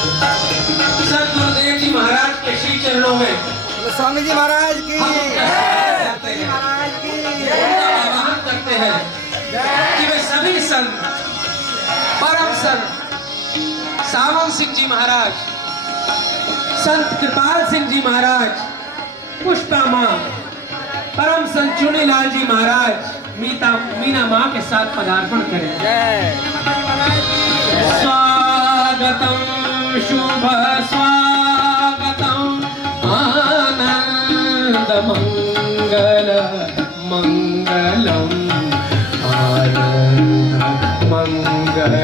सतगुरुदेव जी महाराज के श्री चरणों में स्वामी जी महाराज की जय। महाराज की आह्वान करते हैं कि वे सभी संत, परम संत सावन सिंह जी महाराज, संत कृपाल सिंह जी महाराज, पुष्पा माँ, परम संत चुनीलाल जी महाराज, मीना माँ के साथ पदार्पण करें। स्वागतम शुभ स्वागतम आनंद मंगल मंगलम आनंद मंगल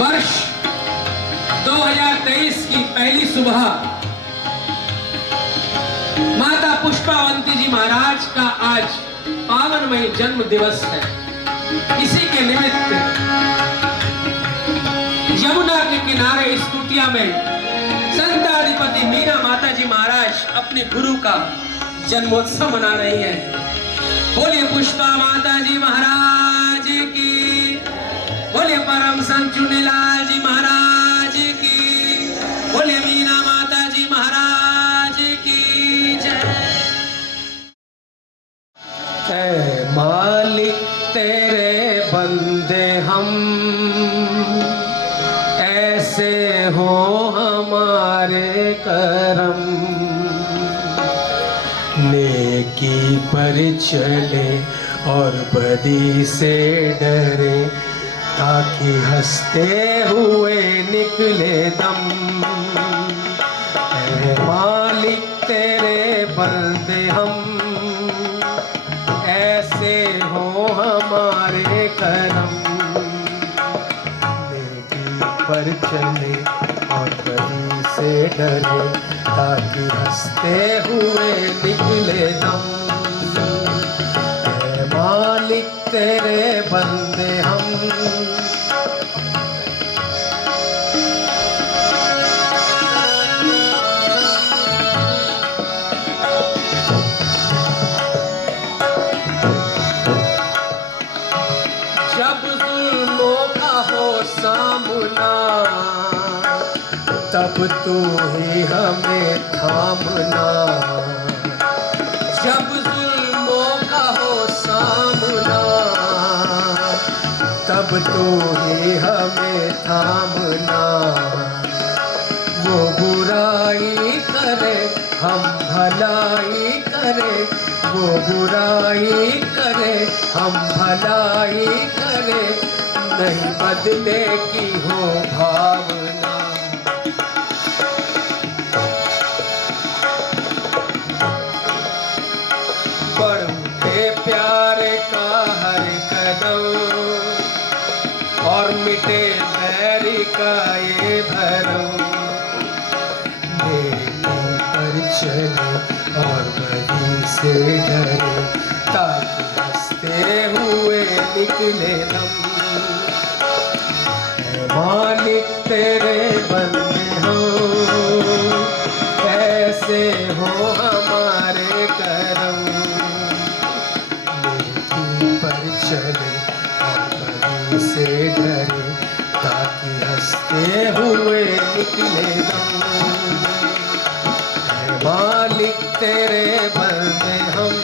वर्ष 2023 की पहली सुबह माता पुष्पावंती जी महाराज का आज पावनमय जन्म दिवस है। इसी के निमित्त यमुना के किनारे इस कुटिया में संताधिपति मीना माता जी महाराज अपने गुरु का जन्मोत्सव मना रही हैं। बोलिए पुष्पा माता जी महाराज की, बोलिए परम संत चुनीलाल जी महाराज की, बोलिए मीना माता जी महाराज की जय। ऐ मालिक तेरे बंदे हम, ऐसे हो हमारे करम, नेकी पर चले और बदी से डरे, ताकि हंसते हुए निकले दम। ऐ मालिक तेरे बंदे हम, ऐसे हो हमारे करम, नेकी पर चले और बदी से डरे, ताकि हंसते हुए निकले दम। ऐ मालिक तेरे बंदे हम। जब जुल्मों का हो सामना, तब तू ही हमें थामना। जब जुल्मों का हो सामना, तब तू ही हमें थामना। वो बुराई करे हम भलाई करे, वो बुराई करे हम भलाई करे, नहीं बदले की हो भावना। बढ़ते प्यारे का हर कदम, और मिटे बैरी का ये भरम, नेकी पर चले और बदी से डरे, ताकि हंसते हुए निकले दम। ऐ मालिक तेरे बंदे हो, ऐसे हो हमारे करम, नेकी पर चले और बदी से डरे, ताकि हंसते हुए निकले दम। ऐ मालिक तेरे बंदे हम।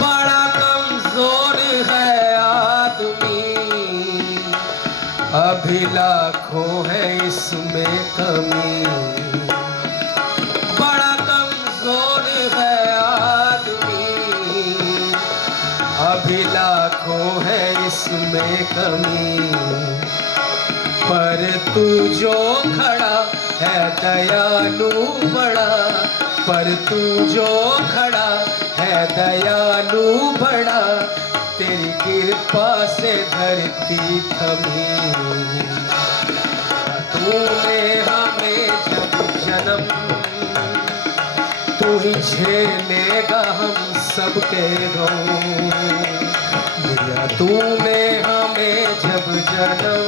बड़ा कमजोर है आदमी, अभी लाखों है इसमें कमी। बड़ा कमजोर है आदमी, अभी लाखों है इसमें कमी। पर तू जो खड़ा है दयालु बड़ा, पर तू जो खड़ा है दयालु बड़ा, तेरी कृपा से धरती थमी। तूने हमें जब जन्म, तू ही झेलेगा हम सबके गम। दिया तूने हमें जब जन्म,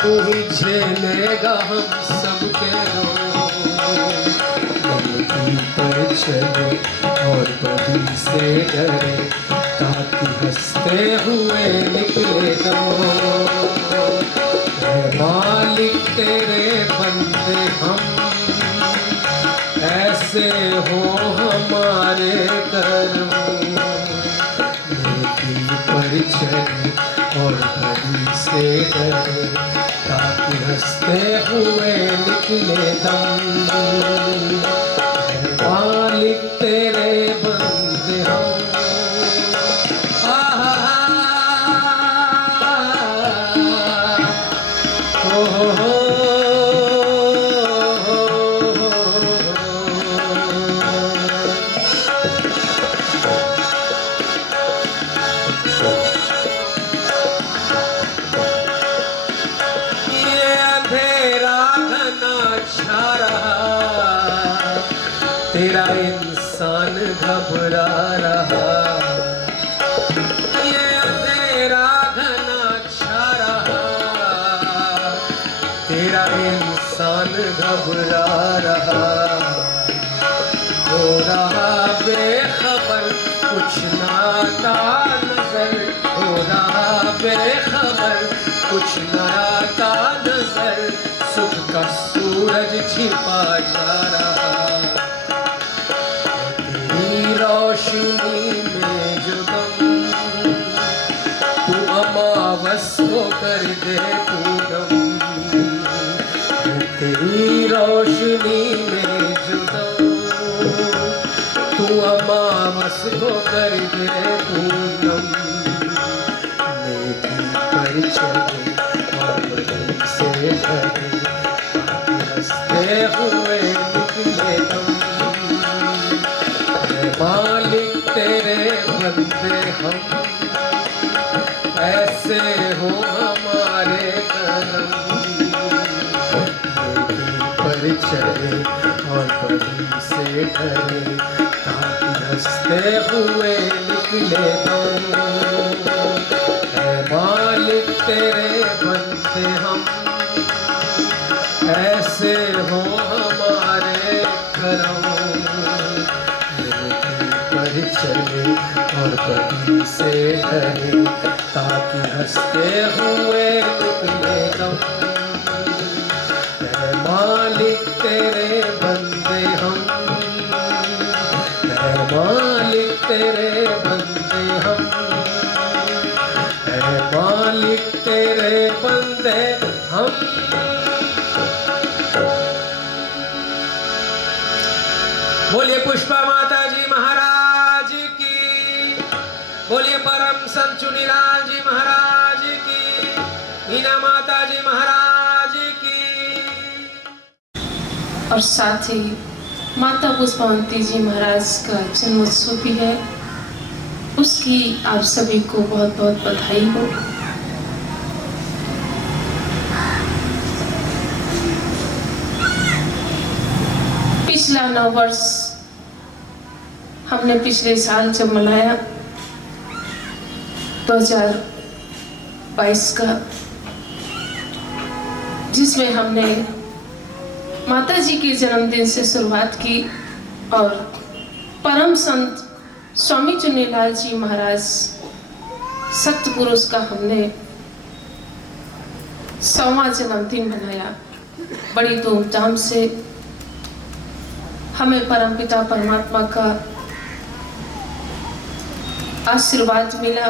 तू ही झेलेगा हम सबके रोग पर चले और बदी से डरे, ताकि हंसते हुए निकले दो। मालिक तेरे बंदे हम, ऐसे हो हमारे कर्म, नेकी पर चले और बदी से डरे, ताकि हंसते हुए निकले दम। मालिक तेरे बंदे हम, तेरा इंसान घबरा रहा, ये अंधेरा घना छा रहा, तेरा इंसान घबरा रहा, हो रहा बेखबर कुछ नाता नजर, हो रहा बेखबर कुछ नाता नजर, सुख का सूरज छिपा जा रहा, रोशनी में जो गम, तू अमावस को कर दे पूनम, तेरी रोशनी में जो गम, तू अमावस को कर दे पूनम, नेकी पर चले और बदी से डरे, हंसते हुए निकले दम। मालिक तेरे बंदे हम, ऐसे हो हमारे करम, नेकी पर चले और बदी से डरे, ताकि हंसते हुए निकले दम। मालिक तेरे बंदे हम, ऐसे हो हमारे करम, चले और बदी से डरे, ताकि हंसते हुए निकले दम। मालिक तेरे बंदे हम, मालिक तेरे बंदे हम, मालिक तेरे बंदे हम। बोलिए पुष्पा माता जी महाराज की, बोलिए परम संत चुनीलाल जी महाराज की, मीना माता जी महाराज की। और साथ ही माता पुष्पावंती जी महाराज का जन्मोत्सव भी है, उसकी आप सभी को बहुत बहुत बधाई हो। पिछला नववर्ष हमने पिछले साल जब मनाया 2022 का, जिसमें हमने माता जी के जन्मदिन से शुरुआत की और परम संत स्वामी चुनीलाल जी महाराज सत्पुरुष का हमने 100वां जन्मदिन मनाया। बड़ी धूमधाम से हमें परमपिता परमात्मा का आशीर्वाद मिला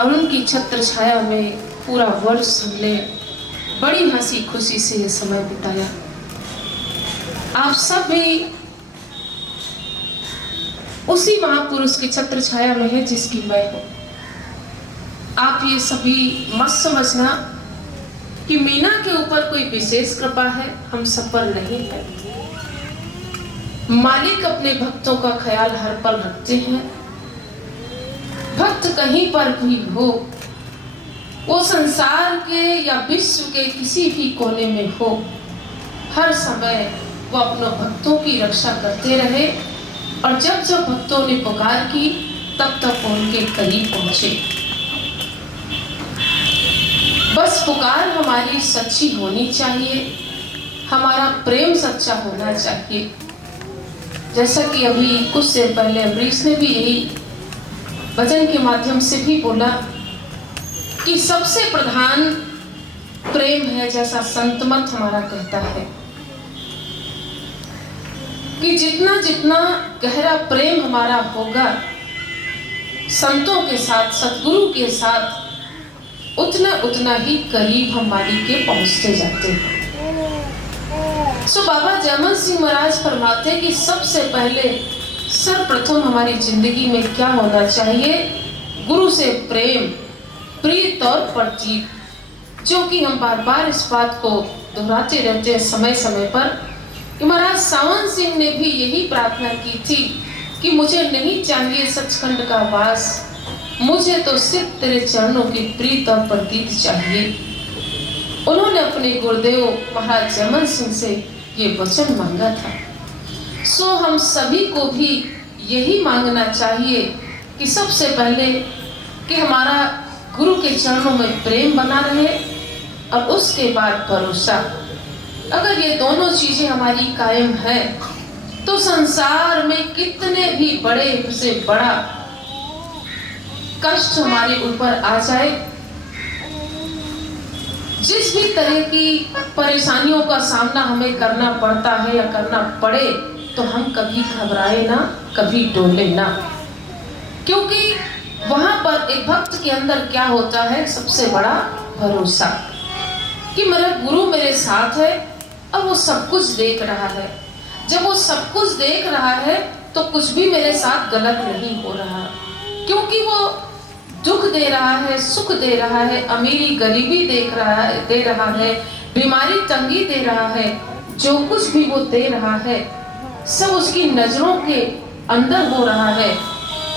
और उनकी छत्र छाया में पूरा वर्ष हमने बड़ी हंसी खुशी से ये समय बिताया। आप सब भी उसी महापुरुष की छत्र छाया में है जिसकी मैं हूँ। आप ये सभी मत समझना कि मीना के ऊपर कोई विशेष कृपा है, हम सब पर नहीं है। मालिक अपने भक्तों का ख्याल हर पल रखते हैं। भक्त कहीं पर भी हो, वो संसार के या विश्व के किसी भी कोने में हो, हर समय वो अपने भक्तों की रक्षा करते रहे। और जब जब भक्तों ने पुकार की तब तक उनके करीब पहुंचे। बस पुकार हमारी सच्ची होनी चाहिए, हमारा प्रेम सच्चा होना चाहिए। जैसा कि अभी कुछ देर पहले अमरीश ने भी यही वचन के माध्यम से भी बोला कि सबसे प्रधान प्रेम है, जैसा संत मत हमारा कहता है कि जितना जितना गहरा प्रेम हमारा होगा संतों के साथ, सतगुरु के साथ, उतना उतना ही करीब हम मालिक के पहुंचते जाते हैं। सो बाबा जयमल सिंह महाराज फरमाते कि सबसे पहले सर्वप्रथम हमारी जिंदगी में क्या होना चाहिए? गुरु से प्रेम, प्रीत और प्रतीक, जो कि हम बार बार इस बात को दोहराते रहते हैं समय समय पर। महाराज सावन सिंह ने भी यही प्रार्थना की थी कि मुझे नहीं चाहिए सचखंड का वास, मुझे तो सिर्फ तेरे चरणों की प्रीत और प्रतीत चाहिए। उन्होंने अपने गुरुदेव महाराज जयमल सिंह से ये वचन मांगा था। सो हम सभी को भी यही मांगना चाहिए कि सबसे पहले कि हमारा गुरु के चरणों में प्रेम बना रहे और उसके बाद भरोसा। अगर ये दोनों चीजें हमारी कायम है तो संसार में कितने भी बड़े से बड़ा कष्ट हमारे ऊपर आ जाए, जिस भी तरह की परेशानियों का सामना हमें करना पड़ता है या करना पड़े, तो हम कभी घबराए ना, कभी डोले ना। क्योंकि वहां पर एक भक्त के अंदर क्या होता है? सबसे बड़ा भरोसा कि मेरा गुरु मेरे साथ है और वो सब कुछ देख रहा है। जब वो सब कुछ देख रहा है तो कुछ भी मेरे साथ गलत नहीं हो रहा, क्योंकि वो दुख दे रहा है, सुख दे रहा है, अमीरी गरीबी दे रहा है, बीमारी तंगी दे रहा है, जो कुछ भी वो दे रहा है सब उसकी नजरों के अंदर हो रहा है,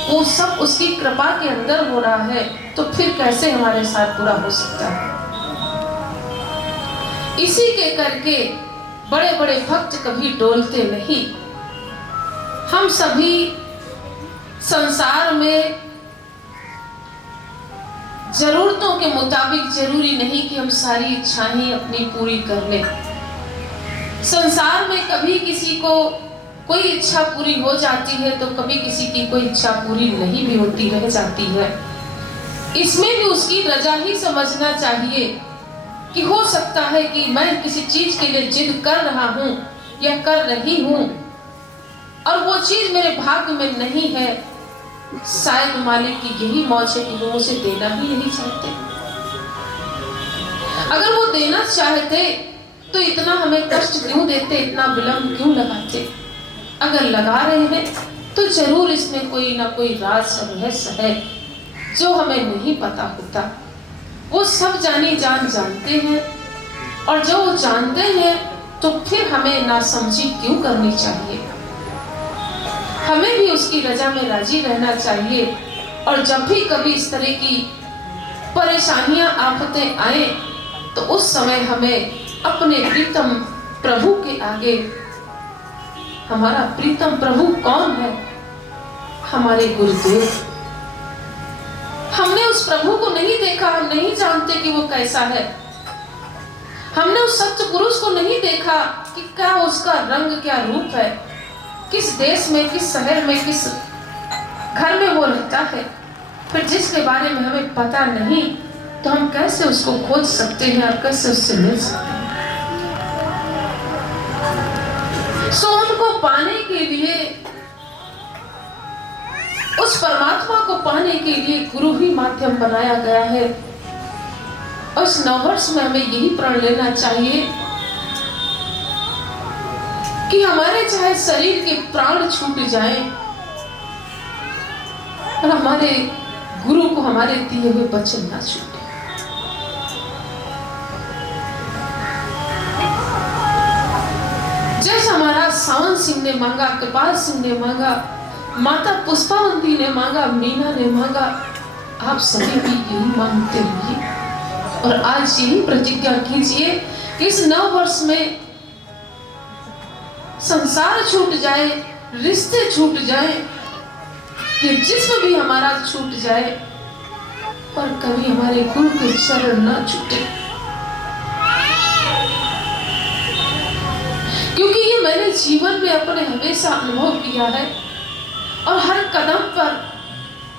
वो सब उसकी कृपा के अंदर हो रहा है, तो फिर कैसे हमारे साथ बुरा हो सकता है? इसी के करके बड़े बड़े भक्त कभी डोलते नहीं। हम सभी संसार में जरूरतों के मुताबिक जरूरी नहीं कि हम सारी इच्छाएं अपनी पूरी कर लें। संसार में कभी किसी को कोई इच्छा पूरी हो जाती है तो कभी किसी की कोई इच्छा पूरी नहीं भी होती, रह जाती है। इसमें भी उसकी रजा ही समझना चाहिए कि हो सकता है कि मैं किसी चीज के लिए जिद कर रहा हूं या कर रही हूं और वो चीज मेरे भाग्य में नहीं है। शायद मालिक की यही मौज है कि वो उसे देना ही नहीं चाहते। अगर वो देना चाहते तो इतना हमें कष्ट क्यों देते, इतना विलंब क्यों लगाते? अगर लगा रहे हैं तो जरूर इसमें कोई ना कोई राज रहस्य है जो हमें नहीं पता होता। वो सब जानी जान जानते हैं, और जो वो जानते हैं तो फिर हमें नासमझी क्यों करनी चाहिए? हमें भी उसकी रजा में राजी रहना चाहिए। और जब भी कभी इस तरह की परेशानियां, आफतें आए तो उस समय हमें अपने प्रीतम प्रभु के आगे, हमारा प्रीतम प्रभु कौन है? हमारे गुरुदेव। हमने उस प्रभु को नहीं देखा, हम नहीं जानते कि वो कैसा है। हमने उस सत्य पुरुष को नहीं देखा कि क्या उसका रंग, क्या रूप है, किस देश में, किस शहर में, किस घर में वो रहता है। फिर जिसके बारे में हमें पता नहीं तो हम कैसे उसको खोज सकते हैं और कैसे उससे मिल सकते हैं? सो उनको पाने के लिए, उस परमात्मा को पाने के लिए गुरु ही माध्यम बनाया गया है। और इस नववर्ष में हमें यही प्रण लेना चाहिए कि हमारे चाहे शरीर के प्राण छूट जाएं और हमारे गुरु को हमारे दिए हुए वचन ना छूटे। जैसे हमारा सावन सिंह ने मांगा, कृपाल सिंह ने मांगा, माता पुष्पावंती ने मांगा, मीना ने मांगा, आप सभी भी यही मांगते रहिए और आज यही प्रतिज्ञा कीजिए कि इस नव वर्ष में संसार छूट जाए, रिश्ते छूट जाए, ये जिस्म भी हमारा छूट जाए पर कभी हमारे गुरु के चरण ना छूटे, क्योंकि ये मैंने जीवन में अपने हमेशा अनुभव किया है और हर कदम पर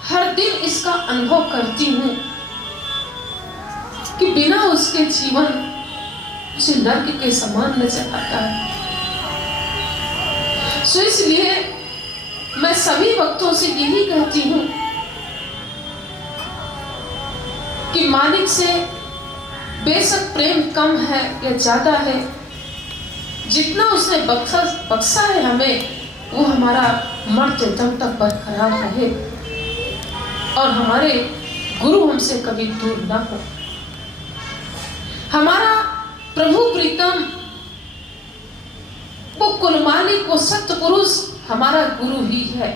हर दिन इसका अनुभव करती हूँ कि बिना उसके जीवन मुझे नर्क के समान नजर आता है। सो इसलिए मैं सभी भक्तों से यही कहती हूँ कि मालिक से बेशक प्रेम कम है या ज्यादा है, जितना उसने बख्शा है हमें वो हमारा मरते दम तक बरकरार रहे और हमारे गुरु हमसे कभी दूर ना हो। हमारा प्रभु प्रीतम वो कुल मालिक, वो सत्य पुरुष हमारा गुरु ही है,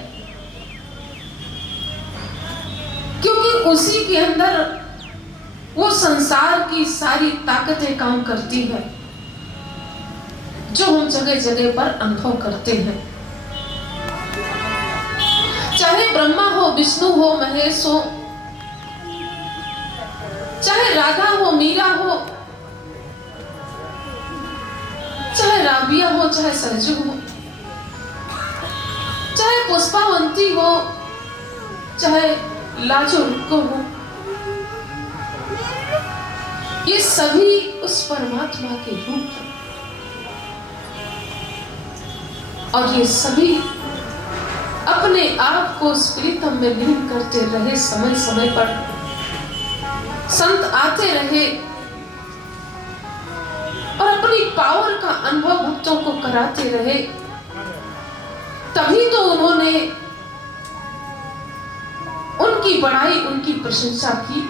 क्योंकि उसी के अंदर वो संसार की सारी ताकतें काम करती है जो हम जगह जगह पर अनुभव करते हैं। चाहे ब्रह्मा हो, विष्णु हो, महेश हो, चाहे राधा हो, मीरा हो, चाहे राबिया हो, चाहे सरजू हो, चाहे पुष्पावंती हो, चाहे लाजो हो, ये सभी उस परमात्मा के रूप हैं और ये सभी अपने आप को उस प्रीतम में लीन करते रहे। समय समय पर संत आते रहे और अपनी पावर का अनुभव भक्तों को कराते रहे, तभी तो उन्होंने उनकी बड़ाई, उनकी प्रशंसा की।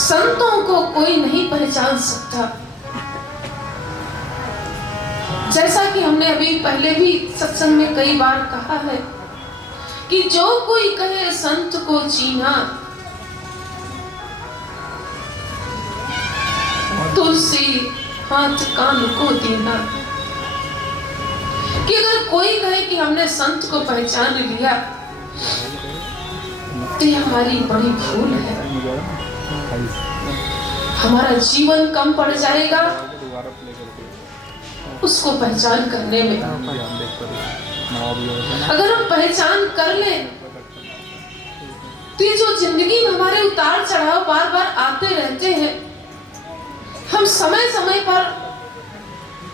संतों को कोई नहीं पहचान सकता, जैसा कि हमने अभी पहले भी सत्संग में कई बार कहा है कि जो कोई कहे संत को चीना, तुलसी हाथ कान को देना। कि अगर कोई कहे कि हमने संत को पहचान लिया तो ये हमारी बड़ी भूल है, हमारा जीवन कम पड़ जाएगा उसको पहचान करने में। अगर हम पहचान कर लें तो ये जो जिंदगी में हमारे उतार चढ़ाव बार बार आते रहते हैं, हम समय समय पर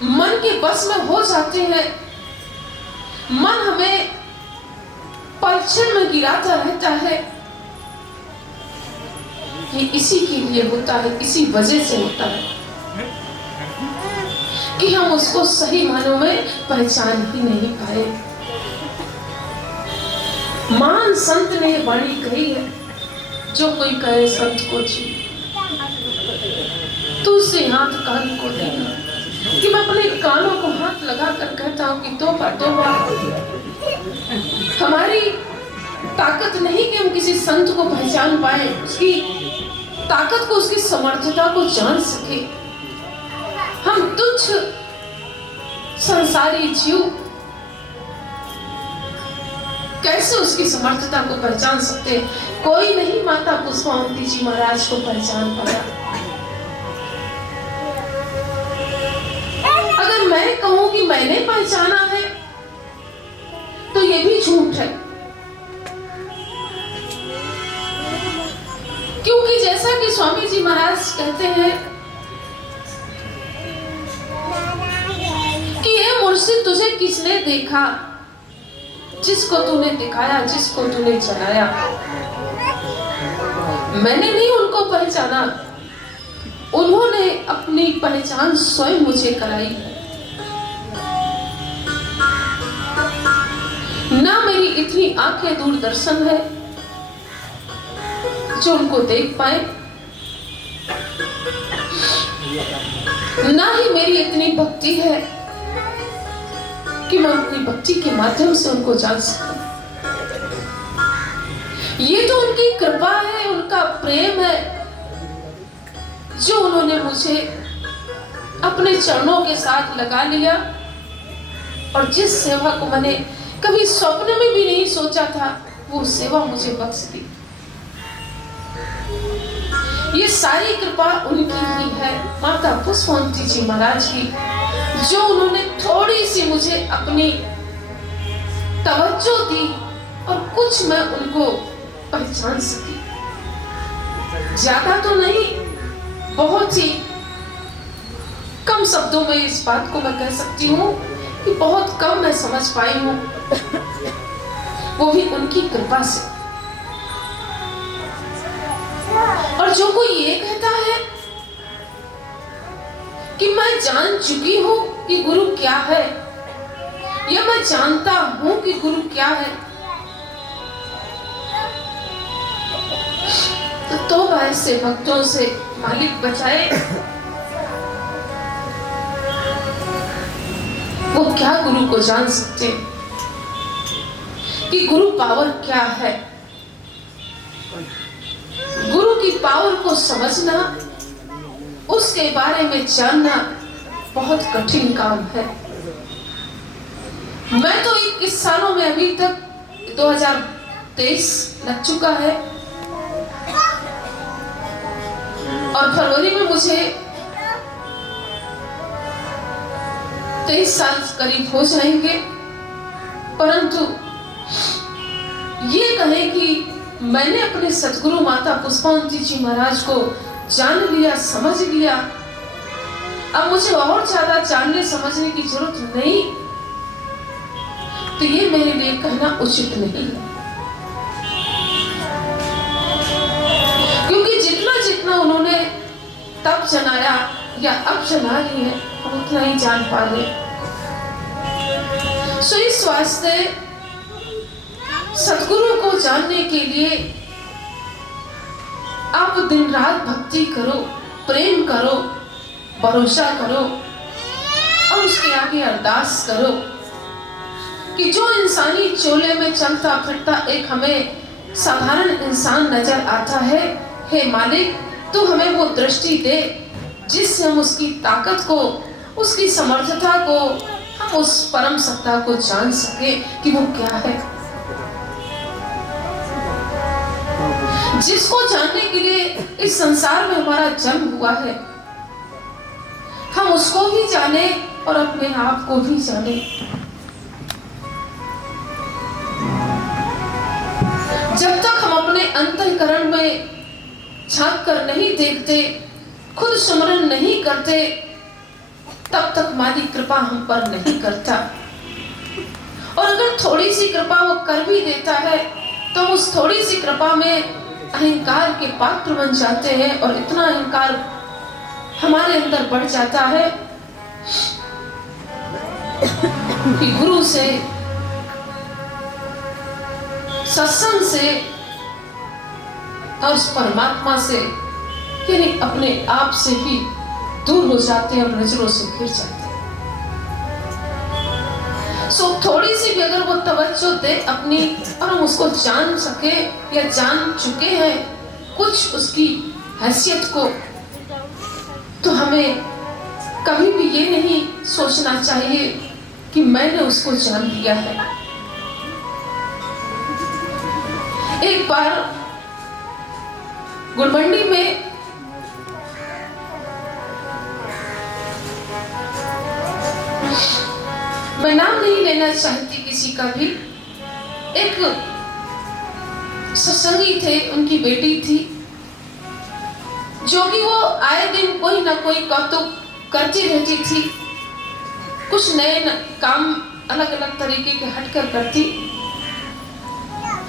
मन के बस में हो जाते हैं, मन हमें परीक्षण में गिराता रहता है। ये इसी के लिए होता है, इसी वजह से होता है कि हम उसको सही मानों में पहचान ही नहीं पाए। महान संत ने वाणी कही है, जो कोई कहे संत को जी तू उसे हाथ कान को देना। कि मैं अपने कानों को हाथ लगा कर कहता हूँ कि तौबा तौबा, हमारी ताकत नहीं कि हम किसी संत को पहचान पाए, उसकी ताकत को, उसकी समर्थता को जान सके। हम तुच्छ संसारी जीव कैसे उसकी समर्थता को पहचान सकते? कोई नहीं माता पुष्पावंती जी महाराज को पहचान पाया। अगर मैं कहूं कि मैंने पहचाना है तो ये भी झूठ है, क्योंकि जैसा कि स्वामी जी महाराज कहते हैं कि हे मुर्शिद, तुझे किसने देखा? जिसको तूने दिखाया, जिसको तूने जलाया। मैंने नहीं उनको पहचाना, उन्होंने अपनी पहचान स्वयं मुझे कराई है। ना मेरी इतनी आंखें दूरदर्शन है जो उनको देख पाए, ना ही मेरी इतनी भक्ति है कि मैं अपनी भक्ति के माध्यम से उनको जान सकूं। ये तो उनकी कृपा है, उनका प्रेम है, जो उन्होंने मुझे अपने चरणों के साथ लगा लिया और जिस सेवा को मैंने कभी स्वप्न में भी नहीं सोचा था, वो सेवा मुझे बख्श दी। ये सारी कृपा उनकी ही है, माता पुष्पवंती जी महाराज की, जो उन्होंने थोड़ी सी मुझे अपनी तवज्जो दी और कुछ मैं उनको पहचान सकी। ज्यादा तो नहीं, बहुत ही कम शब्दों में इस बात को मैं कह सकती हूँ कि बहुत कम मैं समझ पाई हूँ, वो भी उनकी कृपा से। और जो कोई ये कहता है कि मैं जान चुकी हूँ कि गुरु क्या है, या मैं जानता हूँ कि गुरु क्या है, तो तौबा ऐसे भक्तों से मालिक बचाए। वो क्या गुरु को जान सकते कि गुरु पावर क्या है। गुरु की पावर को समझना, उसके बारे में जानना बहुत कठिन काम है। मैं तो 21 सालों में अभी तक 2023 लग चुका है और फरवरी में मुझे 23 साल करीब हो जाएंगे, परंतु ये कहें कि मैंने अपने सतगुरु माता पुष्पवंती जी महाराज को जान लिया, समझ लिया, अब मुझे और ज्यादा जानने समझने की जरूरत नहीं, तो ये मेरे लिए कहना उचित नहीं है। क्योंकि जितना जितना उन्होंने तब जनाया या अब जना रही है, हम उतना ही जान पा रहे। सो इस वास्ते सतगुरु को जानने के लिए आप दिन रात भक्ति करो, प्रेम करो, भरोसा करो और उसके आगे अरदास करो कि जो इंसानी चोले में चलता फिरता एक हमें साधारण इंसान नजर आता है, हे मालिक तू हमें वो दृष्टि दे जिससे हम उसकी ताकत को, उसकी समर्थता को, हम उस परम सत्ता को जान सके कि वो क्या है। जिसको जानने के लिए इस संसार में हमारा जन्म हुआ है, हम उसको भी जाने और अपने आप को भी जाने। जब तक हम अपने अंतःकरण में झांक कर नहीं देखते, खुद सुमरन नहीं करते, तब तक मालिक कृपा हम पर नहीं करता। और अगर थोड़ी सी कृपा वो कर भी देता है तो उस थोड़ी सी कृपा में अहंकार के पात्र बन जाते हैं और इतना अहंकार हमारे अंदर बढ़ जाता है कि गुरु से, सत्संग से और उस परमात्मा से यानी अपने आप से भी दूर हो जाते हैं और नजरों से गिर जाते हैं। सो थोड़ी सी भी अगर वो तवज्जो दे अपनी और हम उसको जान सके या जान चुके हैं कुछ उसकी हैसियत को, तो हमें कभी भी ये नहीं सोचना चाहिए कि मैंने उसको जान लिया है। एक बार गुड़मंडी में मैं नाम नहीं लेना चाहती किसी का भी, एक सत्संगी थे, उनकी बेटी थी जो कि वो आए दिन कोई ना कोई कौतुक करती रहती थी, कुछ नए काम अलग अलग तरीके के हटकर करती।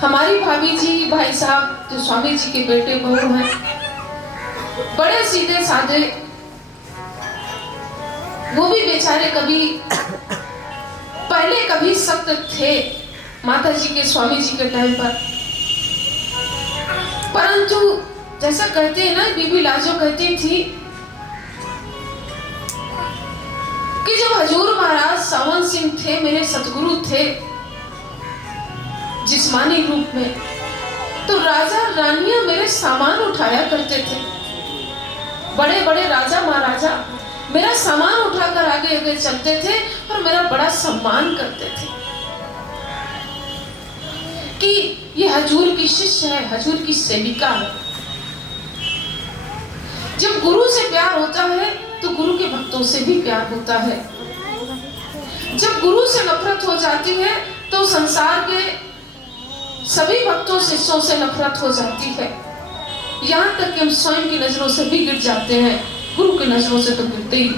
हमारी भाभी जी, भाई साहब जो स्वामी जी के बेटे बहू हैं, बड़े सीधे साधे, वो भी बेचारे कभी पहले कभी सख्त थे माता जी के, स्वामी जी के टाइम पर, परंतु जैसा कहते हैं ना, बीबी लाजो कहती थी कि जब हजूर महाराज सावन सिंह थे, मेरे सतगुरु थे जिस्मानी रूप में, तो राजा रानियां मेरे सामान उठाया करते थे। बड़े बड़े राजा महाराजा मेरा सामान उठाकर आगे आगे चलते थे और और मेरा बड़ा सम्मान करते थे कि ये हजूर की शिष्य है, हजूर की सेविका है। जब गुरु से प्यार होता है तो गुरु के भक्तों से भी प्यार होता है। जब गुरु से नफरत हो जाती है तो संसार के सभी भक्तों शिष्यों से नफरत हो जाती है। यहाँ तक कि हम स्वयं की नजरों से भी गिर जाते हैं, गुरु की नजरों से तो गिरते ही।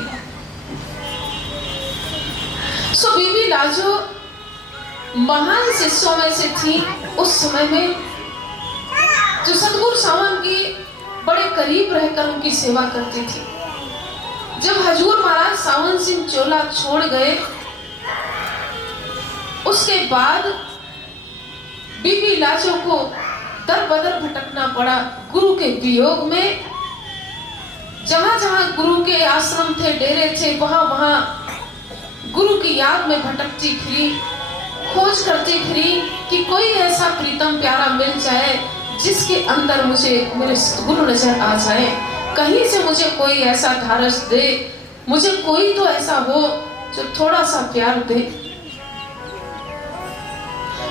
सो बीबी लाजो महान शिष्यों में से थी उस समय में, जो सतगुरु सावन की बड़े करीब रहकर उनकी सेवा करती थी। जब हजूर महाराज सावन सिंह चोला छोड़ गए, उसके बाद बीबी लाजो को दर बदर भटकना पड़ा गुरु के वियोग में। जहां जहां गुरु के आश्रम थे, डेरे थे, वहां वहां गुरु की याद में भटकती फिरी, खोज करती फिरी कि कोई ऐसा प्रीतम प्यारा मिल जाए जिसके अंदर मुझे मेरे गुरु नजर आ जाए। कहीं से मुझे कोई ऐसा ढारस दे, मुझे कोई तो ऐसा हो जो थोड़ा सा प्यार दे।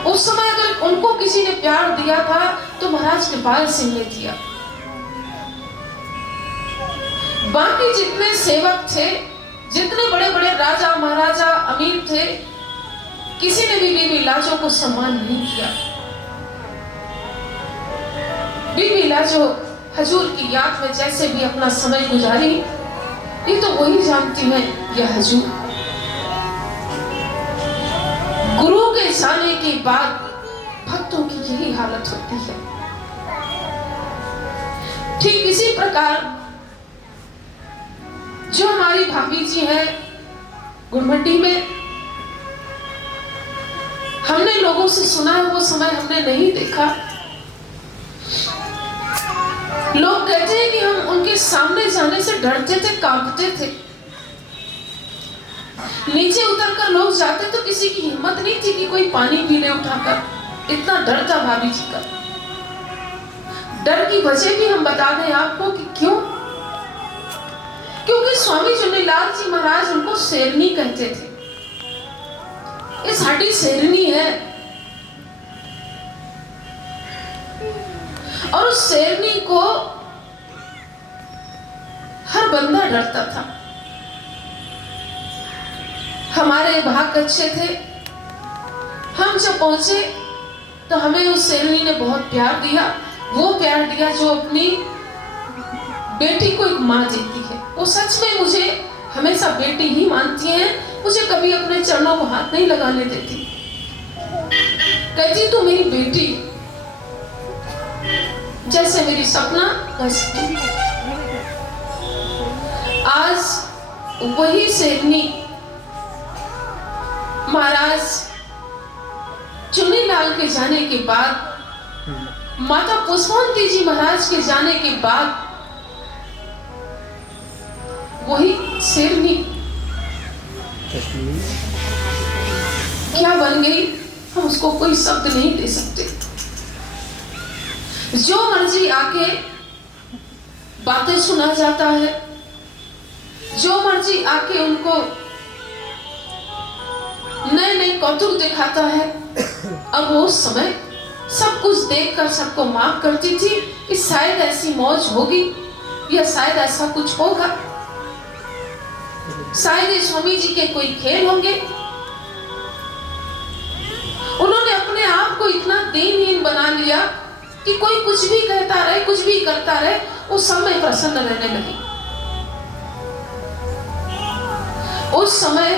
उस समय अगर उनको किसी ने प्यार दिया था तो महाराज कृपाल सिंह ने दिया। बाकी जितने सेवक थे, जितने बड़े बड़े राजा महाराजा अमीर थे, किसी ने भी बीबी लाजो को सम्मान नहीं किया। बीबी लाजो हजूर की याद में जैसे भी अपना समय गुजारी, ये तो वही जानती हैं यह हजूर। गुरु के जाने के बाद भक्तों की यही हालत होती है। ठीक इसी प्रकार जो हमारी भाभी जी है गुड़मंडी में, हमने लोगों से सुना है, वो समय हमने नहीं देखा। लोग कहते हैं कि हम उनके सामने जाने से डरते थे, कांपते थे। नीचे उतरकर लोग जाते तो किसी की हिम्मत नहीं थी कि कोई पानी पी ले उठाकर। इतना डर था भाभी जी का। डर की वजह भी हम बता दें आपको कि क्यों। क्योंकि स्वामी चुन्नीलाल जी महाराज उनको शेरनी कहते थे। ये साड़ी शेरनी है, और उस शेरनी को हर बंदा डरता था। हमारे भाग अच्छे थे, हम जब पहुंचे तो हमें उस शेरनी ने बहुत प्यार दिया। वो प्यार दिया जो अपनी बेटी को एक माँ देती है। वो सच में मुझे हमेशा बेटी ही मानती है, मुझे कभी अपने चरणों को हाथ नहीं लगाने देती। कहती तू मेरी बेटी, जैसे मेरी सपना वैसे। आज वही शेरनी महाराज चुन्नीलाल के जाने के बाद, माता पुष्पवंती जी महाराज के जाने के बाद, वही शेरनी क्या बन गई, हम उसको कोई शब्द नहीं दे सकते। जो मर्जी आके बातें सुना जाता है, जो मर्जी आके उनको नए नए कौतुक दिखाता है। और वो उस समय सब कुछ देखकर सबको माफ करती थी कि शायद ऐसी मौज होगी या शायद ऐसा कुछ होगा, शायद स्वामी जी के कोई खेल होंगे। उन्होंने अपने आप को इतना दीनहीन बना लिया कि कोई कुछ भी कहता रहे, कुछ भी करता रहे, उस समय प्रसन्न रहने लगी। उस समय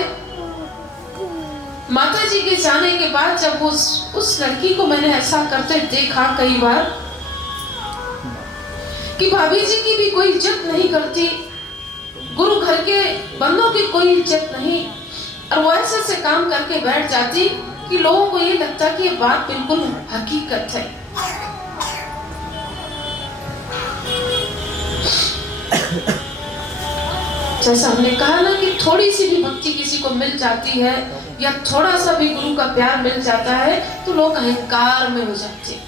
माता जी के जाने के बाद जब उस लड़की को मैंने ऐसा करते देखा कई बार कि भाभी जी की भी कोई इज्जत नहीं करती, गुरु घर के बंदों की कोई इज्जत नहीं, और वो ऐसे काम करके बैठ जाती कि लोगों को ये लगता कि ये बात बिल्कुल हकीकत है। जैसा हमने कहा ना कि थोड़ी सी भी भक्ति किसी को मिल जाती है या थोड़ा सा भी गुरु का प्यार मिल जाता है तो लोग अहंकार में हो जाते हैं।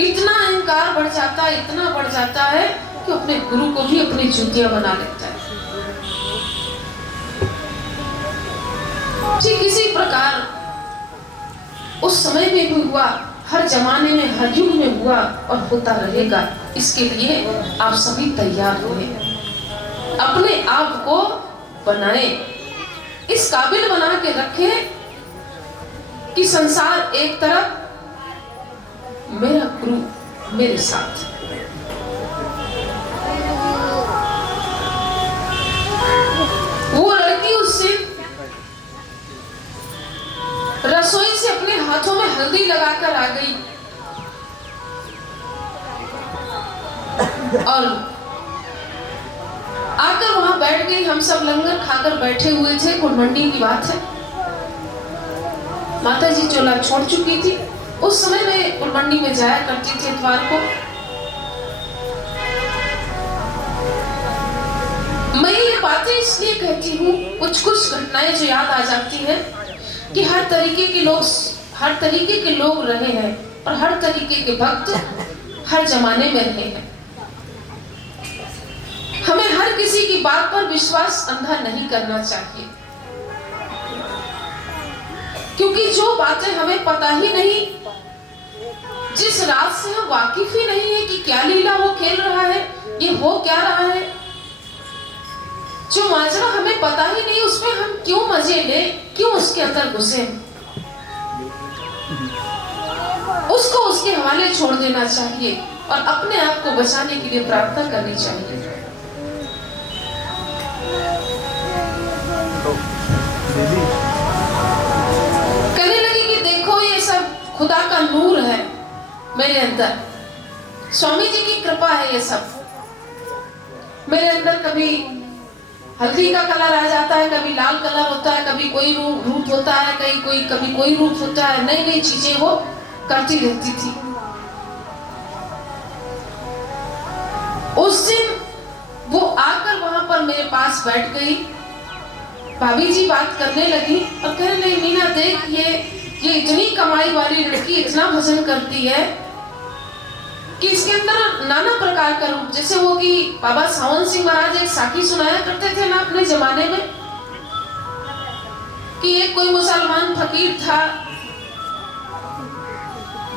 इतना अहंकार बढ़ जाता है, इतना बढ़ जाता है कि अपने गुरु को भी अपनी जूतियां बना लेता है। ठीक इसी प्रकार उस समय में भी हुआ, हर जमाने में, हर युग में हुआ और होता रहेगा। इसके लिए आप सभी तैयार रहे, अपने आप को बनाए, इस काबिल बना के रखे कि संसार एक तरफ, मेरा गुरु मेरे साथ। वो लड़की उससे रसोई से अपने हाथों में हल्दी लगाकर आ गई और आकर वहां बैठ गई। हम सब लंगर खाकर बैठे हुए थे। कुलमंडी की बात है, माता जी चोला छोड़ चुकी थी। उस समय में कुलमंडी में जाया करती थी इतवार को। मैं ये बातें इसलिए कहती हूँ, कुछ कुछ घटनाएं जो याद आ जाती हैं कि हर तरीके के लोग रहे हैं और हर तरीके के भक्त हर जमाने में रहे हैं। हमें हर किसी की बात पर विश्वास अंधा नहीं करना चाहिए, क्योंकि जो बातें हमें पता ही नहीं, जिस रात से हम वाकिफ ही नहीं है कि क्या लीला वो खेल रहा है, ये हो क्या रहा है, जो माजरा हमें पता ही नहीं, उसमें हम क्यों मजे ले, क्यों उसके अंदर घुसे, उसको उसके हवाले छोड़ देना चाहिए और अपने आप को बचाने के लिए प्रार्थना करनी चाहिए। कहने लगी कि देखो ये सब खुदा का नूर है मेरे अंदर, स्वामी जी की कृपा है। ये सब मेरे अंदर कभी हल्दी का कलर आ जाता है, कभी लाल कलर होता है, कभी कोई रूप होता है, कभी कोई रूप होता है, नई नई चीजें वो करती रहती थी। उस दिन वो आकर वहां पर मेरे पास बैठ गई। भाभी जी बात करने लगी और कह रही, मीना देख ये इतनी कमाई वाली लड़की इतना भजन करती है कि इसके अंदर नाना प्रकार का रूप, जैसे वो कि बाबा सावन सिंह महाराज एक साखी सुनाया करते थे ना अपने जमाने में, कि एक कोई मुसलमान फकीर था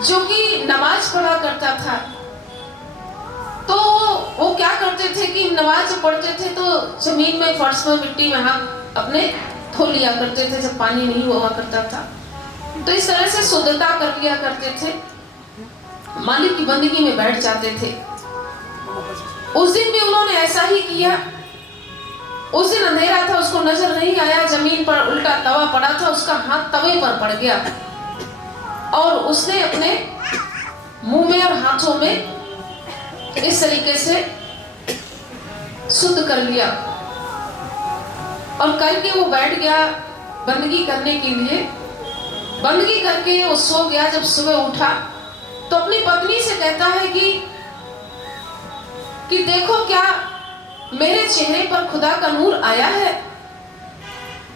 जो कि नमाज पढ़ा करता था। तो वो क्या करते थे कि नमाज पढ़ते थे तो जमीन में, फर्श में, मिट्टी में हाथ अपने धो लिया करते थे जब पानी नहीं हुआ करता था। तो इस तरह से शुद्धता कर लिया करते थे, मालिक की बंदगी में बैठ जाते थे। उस दिन भी उन्होंने ऐसा ही किया। उस दिन अंधेरा था, उसको नजर नहीं आया, जमीन पर उल्टा तवा पड़ा था, उसका हाथ तवे पर पड़ गया और उसने अपने मुंह में और हाथों में इस तरीके से शुद्ध कर लिया और करके वो बैठ गया बंदगी करने के लिए। बंदगी करके वो सो गया। जब सुबह उठा तो अपनी पत्नी से कहता है कि देखो क्या मेरे चेहरे पर खुदा का नूर आया है।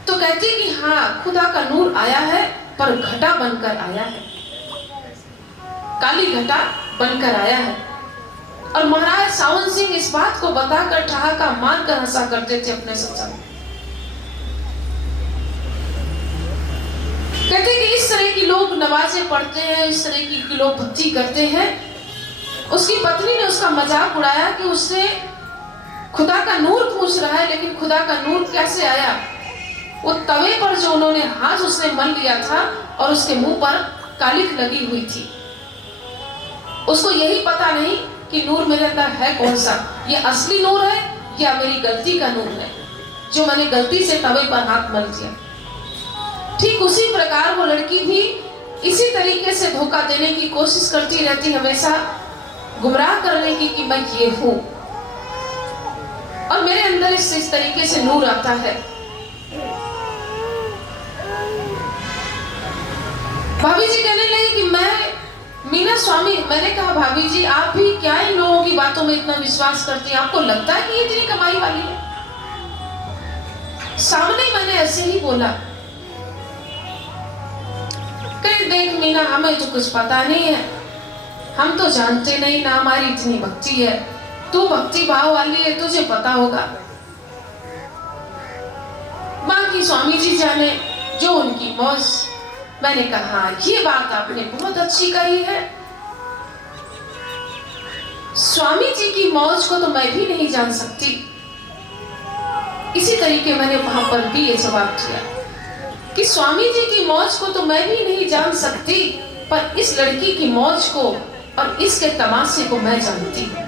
तो कहती कि हाँ, खुदा का नूर आया है, पर घटा बनकर आया है, काली घटा बनकर आया है। और महाराज सावन सिंह इस बात को बताकर ठहाका मार कर हंसा करते थे अपने सत्संग में। कहते कि इस तरह की लोग नमाजें पढ़ते हैं, इस तरह की लोग भक्ति करते हैं। उसकी पत्नी ने उसका मजाक उड़ाया कि उसने खुदा का नूर पूछ रहा है, लेकिन खुदा का नूर कैसे आया। वो तवे पर जो उन्होंने हाथ उसने मल लिया था और उसके मुंह पर कालिख लगी हुई थी। उसको यही पता नहीं कि नूर मेरे अंदर है कौन सा, ये असली नूर है या मेरी गलती का नूर है जो मैंने गलती से तवे पर हाथ मल दिया। ठीक उसी प्रकार वो लड़की भी इसी तरीके से धोखा देने की कोशिश करती रहती, हमेशा गुमराह करने की कि मैं ये हूं और मेरे अंदर इस तरीके से नूर आता है। भाभी जी कहने लगी कि मीना स्वामी, मैंने कहा भाभी जी आप भी क्या इन लोगों की बातों में इतना विश्वास करती हैं, आपको लगता है कि ये इतनी कमाई वाली है। सामने मैंने ऐसे ही बोला, कहीं देख मीना, हमें तो कुछ पता नहीं है, हम तो जानते नहीं ना, हमारी इतनी भक्ति है, तू भक्ति भाव वाली है, तुझे पता होगा, बाकी स्वामी जी जाने। जो उनकी मौज। मैंने कहा ये बात आपने बहुत अच्छी कही है, स्वामी जी की मौज को तो मैं भी नहीं जान सकती। इसी तरीके मैंने वहां पर भी ये जवाब दिया कि स्वामी जी की मौज को तो मैं भी नहीं जान सकती, पर इस लड़की की मौज को और इसके तमाशे को मैं जानती हूँ।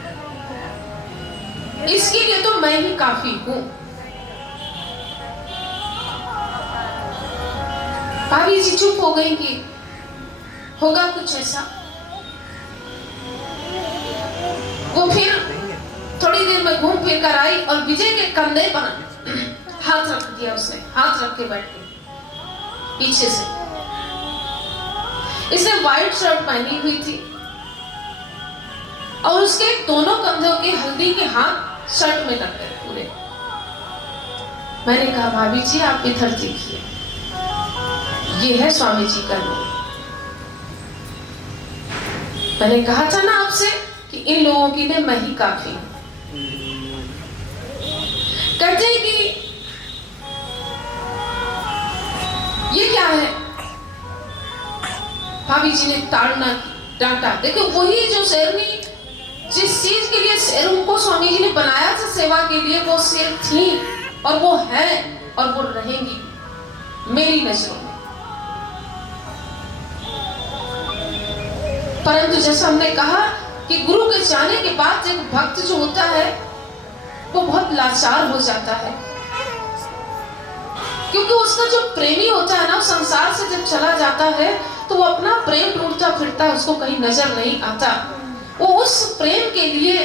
इसके लिए तो मैं ही काफी हूं। भाभी जी चुप हो गई कि होगा कुछ ऐसा। वो फिर थोड़ी देर में घूम फिर कर आई और विजय के कंधे पर हाथ रख दिया। उसने हाथ रख के बैठ गई पीछे से। इसने व्हाइट शर्ट पहनी हुई थी और उसके दोनों कंधों के हल्दी के हाथ शर्ट में लग गए पूरे। मैंने कहा भाभी जी आप इधर देखिए, ये है स्वामी जी का रूप। मैंने कहा था ना आपसे कि इन लोगों के लिए मैं ही काफी हूं। कहते हैं कि ये क्या है। भाभी जी ने ताड़ना डांटा। देखो वही जो शेरनी जिस चीज के लिए शेरों को स्वामी जी ने बनाया था सेवा के लिए, वो शेर थी और वो है और वो रहेंगी मेरी नजरों में। परंतु जैसा हमने कहा कि गुरु के जाने के बाद एक भक्त जो होता है वो बहुत लाचार हो जाता है, क्योंकि उसका जो प्रेमी होता है ना संसार से जब चला जाता है तो वो अपना प्रेम ढूंढता फिरता है, उसको कहीं नजर नहीं आता। वो उस प्रेम के लिए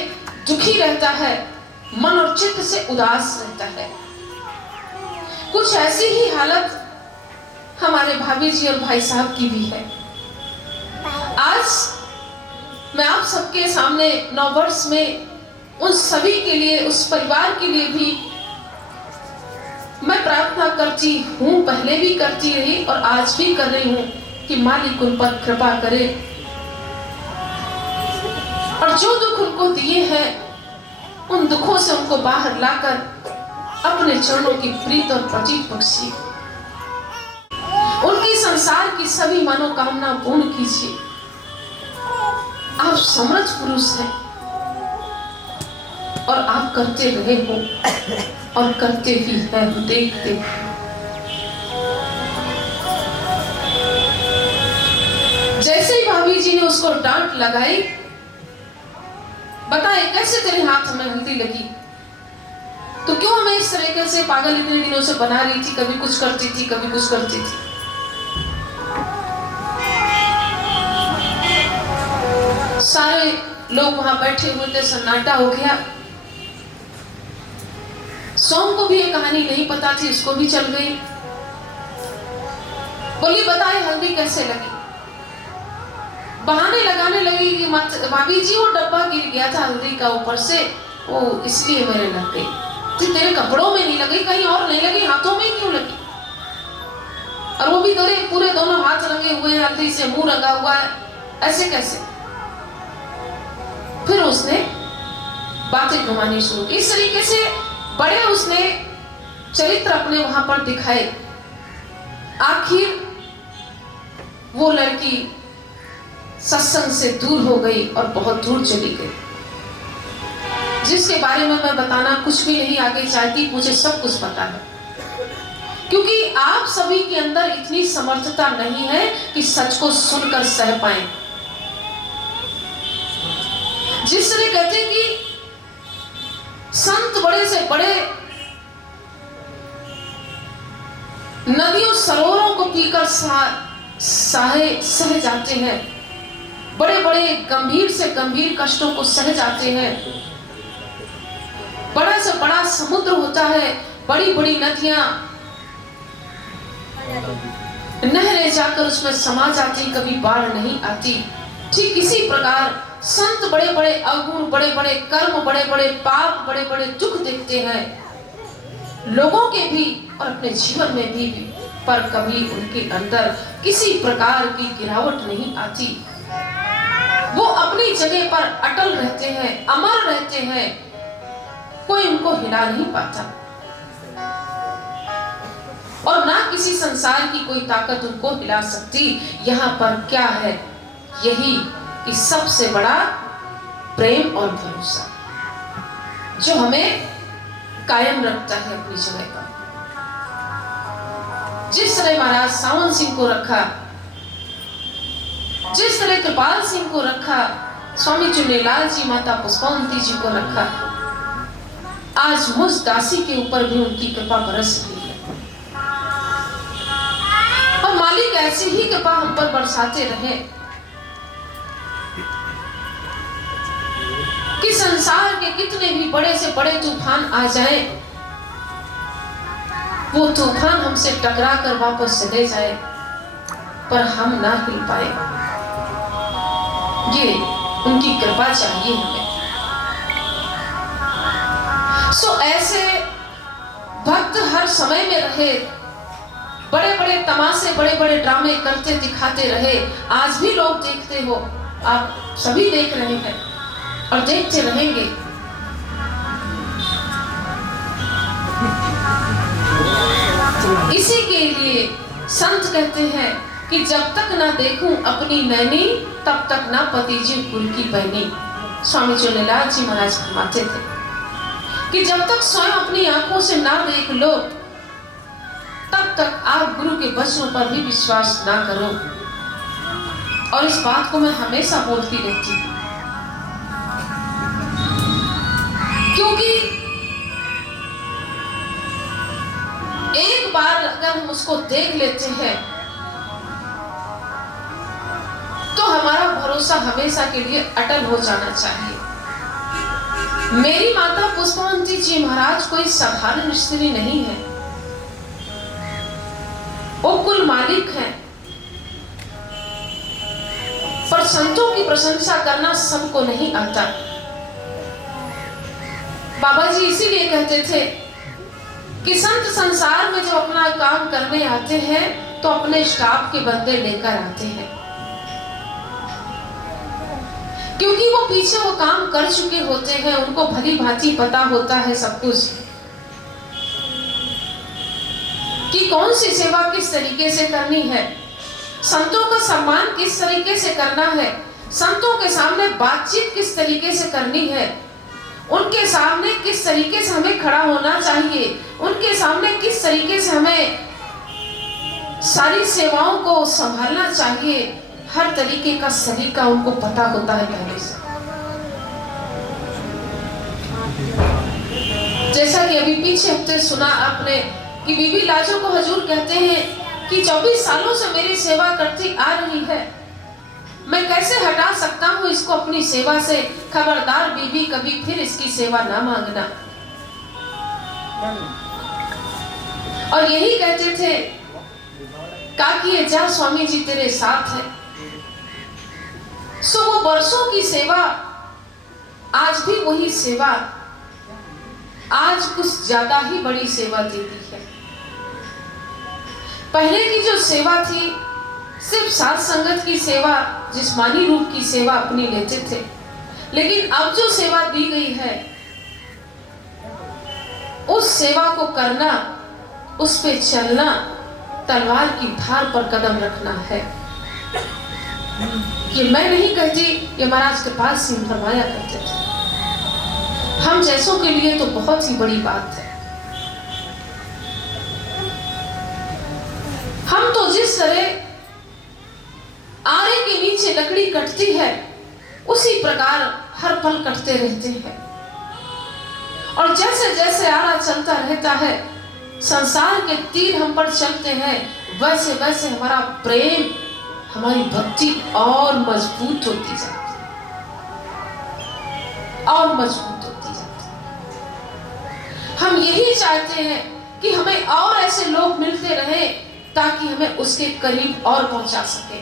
दुखी रहता है, मन और चित्त से उदास रहता है। कुछ ऐसी ही हालत हमारे भाभी जी और भाई साहब की भी है। आज मैं आप सबके सामने नववर्ष में उन सभी के लिए, उस परिवार के लिए भी मैं प्रार्थना करती हूँ, पहले भी करती रही और आज भी कर रही हूँ कि मालिक उन पर कृपा करे और जो दुख उनको दिए हैं उन दुखों से उनको बाहर लाकर अपने चरणों की प्रीत और प्रतीत बख्शी, उनकी संसार की सभी मनोकामना पूर्ण कीजिए। आप समर्थ पुरुष हैं और आप करते रहे हो और करते ही हैं, देखते। जैसे ही भाभी जी ने उसको डांट लगाई, बताए कैसे तेरे हाथ में हल्दी लगी, तो क्यों हमें इस तरीके से पागल इतने दिनों से बना रही थी, कभी कुछ करती थी कभी कुछ करती थी। सारे लोग वहां बैठे हुए थे, सन्नाटा हो गया। सोम को भी ये कहानी नहीं पता थी, उसको भी चल गई। बोली बताए हल्दी कैसे लगी। बहाने लगाने लगी कि भाभी जी वो डब्बा गिर गया था हल्दी का ऊपर से, वो इसलिए मेरे लग गई। तो तेरे कपड़ों में नहीं लगी, कहीं और नहीं लगी, हाथों में क्यों लगी? और वो भी तेरे पूरे दोनों हाथ रंगे हुए हैं हल्दी से, मुंह रंगा हुआ है, ऐसे कैसे? फिर उसने बातें घुमानी शुरू की। इस तरीके से बड़े उसने चरित्र अपने वहां पर दिखाए। आखिर वो लड़की सत्संग से दूर हो गई और बहुत दूर चली गई, जिसके बारे में मैं बताना कुछ भी नहीं आगे चाहती, मुझे सब कुछ पता है। क्योंकि आप सभी के अंदर इतनी समर्थता नहीं है कि सच को सुनकर सह पाए। जिस तरह कहते हैं कि संत बड़े से बड़े नदियों सरोवरों को पीकर सह जाते हैं, बड़े बड़े गंभीर से गंभीर कष्टों को सह जाते हैं। बड़ा से बड़ा समुद्र होता है, बड़ी बड़ी नदियां नहरें जाकर उसमें समा जाती, कभी बाढ़ नहीं आती। ठीक इसी प्रकार संत बड़े बड़े अवगुण, बड़े बड़े कर्म, बड़े बड़े पाप, बड़े बड़े दुख देखते हैं लोगों के भी और अपने जीवन में भी, पर कभी उनके अंदर किसी प्रकार की गिरावट नहीं आती। वो अपनी जगह पर अटल रहते हैं, अमर रहते हैं, कोई उनको हिला नहीं पाता। और ना किसी संसार की कोई ताकत उनको हिला सकती। यहाँ पर क्या है? यही कि सबसे बड़ा प्रेम और भरोसा जो हमें कायम रखता है अपनी जगह पर। जिस तरह महाराज सावन सिंह को रखा, जिस तरह कृपाल सिंह को रखा, स्वामी चुन्नीलाल जी, माता पुष्पावंती जी को रखा, आज मुझ दासी के ऊपर भी उनकी कृपा बरस रही है। और मालिक ऐसी ही कृपा हम पर बरसाते रहे कि संसार के कितने भी बड़े से बड़े तूफान आ जाए, वो तूफान हमसे टकरा कर वापस चले जाए, पर हम ना हिल पाए। ये उनकी कृपा चाहिए हमें। ऐसे भक्त हर समय में रहे, बड़े बड़े तमाशे, बड़े बड़े ड्रामे करते दिखाते रहे। आज भी लोग देखते हो, आप सभी देख रहे हैं और देखते रहेंगे। इसी के लिए संत कहते हैं कि जब तक ना देखूं अपनी नैनी, तब तक ना पतिजीपुर की बहनी। स्वामी चुन्नीलाल जी महाराज फरमाते थे कि जब तक स्वयं अपनी आंखों से ना देख लो, तब तक आप गुरु के वचनों पर भी विश्वास ना करो। और इस बात को मैं हमेशा बोलती रहती हूँ, क्योंकि एक बार अगर हम उसको देख लेते हैं तो हमारा भरोसा हमेशा के लिए अटल हो जाना चाहिए। मेरी माता पुष्पावंती जी महाराज कोई साधारण स्त्री नहीं है, वो कुल मालिक हैं। पर संतों की प्रशंसा करना सबको नहीं आता। बाबा जी इसीलिए कहते थे कि संत संसार में जब अपना काम करने आते हैं तो अपने स्टाफ के बंदे लेकर आते हैं, क्योंकि वो पीछे वो काम कर चुके होते हैं, उनको भली भांति पता होता है सब कुछ कि कौन सी सेवा किस तरीके से करनी है, संतों का सम्मान किस तरीके से करना है, संतों के सामने बातचीत किस तरीके से करनी है, उनके सामने किस तरीके से हमें खड़ा होना चाहिए, उनके सामने किस तरीके से हमें सारी सेवाओं को संभालना चाहिए। हर तरीके का सलीका उनको पता होता है पहले से। जैसा कि अभी पीछे हफ्ते सुना आपने कि बीबी लाजो को हजूर कहते हैं कि 24 सालों से मेरी सेवा करती आ रही है, मैं कैसे हटा सकता हूँ इसको अपनी सेवा से। खबरदार बीबी, कभी फिर इसकी सेवा ना मांगना। और यही कहते थे, काकिए जा स्वामी जी तेरे साथ है। सो वो वर्षों की सेवा, आज भी वही सेवा, आज कुछ ज्यादा ही बड़ी सेवा देती है। पहले की जो सेवा थी सिर्फ साथ संगत की सेवा, जिस्मानी रूप की सेवा अपनी लेते थे, लेकिन अब जो सेवा दी गई है उस सेवा को करना, उस पे चलना, तलवार की धार पर कदम रखना है। ये मैं नहीं कहती, ये महाराज कृपाल सिंह फरमाया करते थे। हम जैसों के लिए तो बहुत ही बड़ी बात है। हम तो जिस तरह आरे के नीचे लकड़ी कटती है, उसी प्रकार हर पल कटते रहते हैं। और जैसे जैसे आरा चलता रहता है, संसार के तीर हम पर चलते हैं, वैसे वैसे हमारा प्रेम, हमारी भक्ति और मजबूत होती जाती है, और मजबूत होती जाती है। हम यही चाहते हैं कि हमें और ऐसे लोग मिलते रहे ताकि हमें उसके करीब और पहुंचा सके।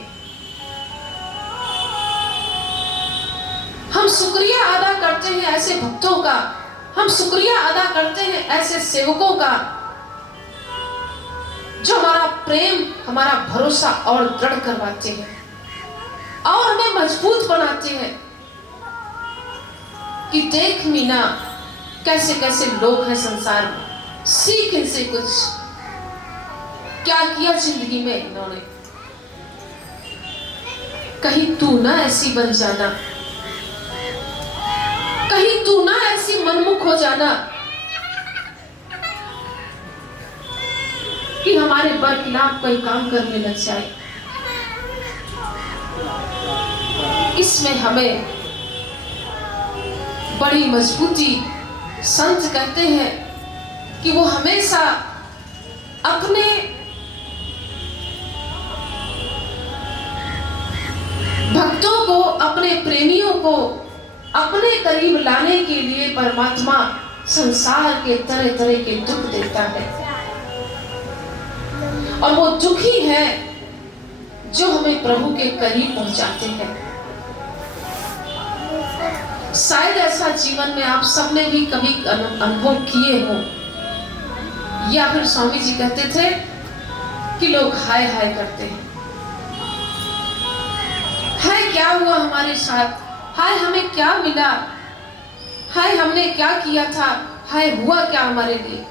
हम शुक्रिया अदा करते हैं ऐसे भक्तों का, हम शुक्रिया अदा करते हैं ऐसे सेवकों का जो हमारा प्रेम, हमारा भरोसा और दृढ़ करवाते हैं और हमें मजबूत बनाते हैं कि देख मीना कैसे कैसे लोग हैं संसार में, सीख इनसे कुछ। क्या किया जिंदगी में इन्होंने। कहीं तू ना ऐसी बन जाना, कहीं तू ना ऐसी मनमुख हो जाना कि हमारे बरखिलाफ कोई काम करने लग जाए। इसमें हमें बड़ी मजबूती, संत कहते हैं कि वो हमेशा अपने भक्तों को, अपने प्रेमियों को अपने करीब लाने के लिए परमात्मा संसार के तरह तरह के दुख देता है, और वो दुख ही है जो हमें प्रभु के करीब पहुंचाते हैं। शायद ऐसा जीवन में आप सबने भी कभी अनुभव किए हो, या फिर स्वामी जी कहते थे कि लोग हाय हाय करते हैं, हाय क्या हुआ हमारे साथ, हाय हमें क्या मिला, हाय हमने क्या किया था, हाय हुआ क्या हमारे लिए।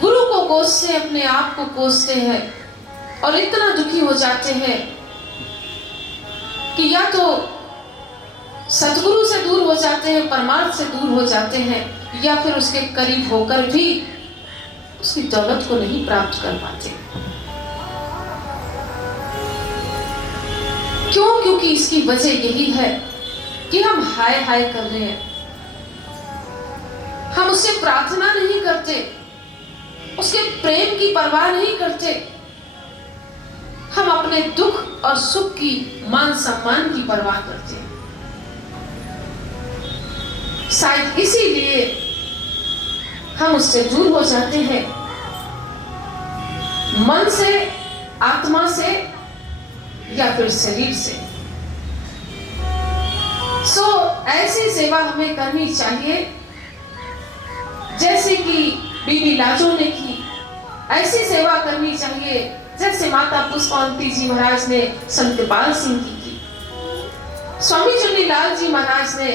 गुरु को कोसते, अपने आप को कोसते हैं और इतना दुखी हो जाते हैं कि या तो सतगुरु से दूर हो जाते हैं, परमार्थ से दूर हो जाते हैं, या फिर उसके करीब होकर भी उसकी दौलत को नहीं प्राप्त कर पाते। क्यों? क्योंकि इसकी वजह यही है कि हम हाय हाय कर रहे हैं, हम उससे प्रार्थना नहीं करते, उसके प्रेम की परवाह नहीं करते, हम अपने दुख और सुख की, मान सम्मान की परवाह करते हैं। शायद इसीलिए हम उससे दूर हो जाते हैं, मन से, आत्मा से या फिर शरीर से। ऐसी सेवा हमें करनी चाहिए जैसे कि बीबी लाजो ने की, ऐसी सेवा करनी चाहिए जैसे माता पुष्पावती जी महाराज ने संत कृपाल सिंह की की, स्वामी चुन्नीलाल जी महाराज ने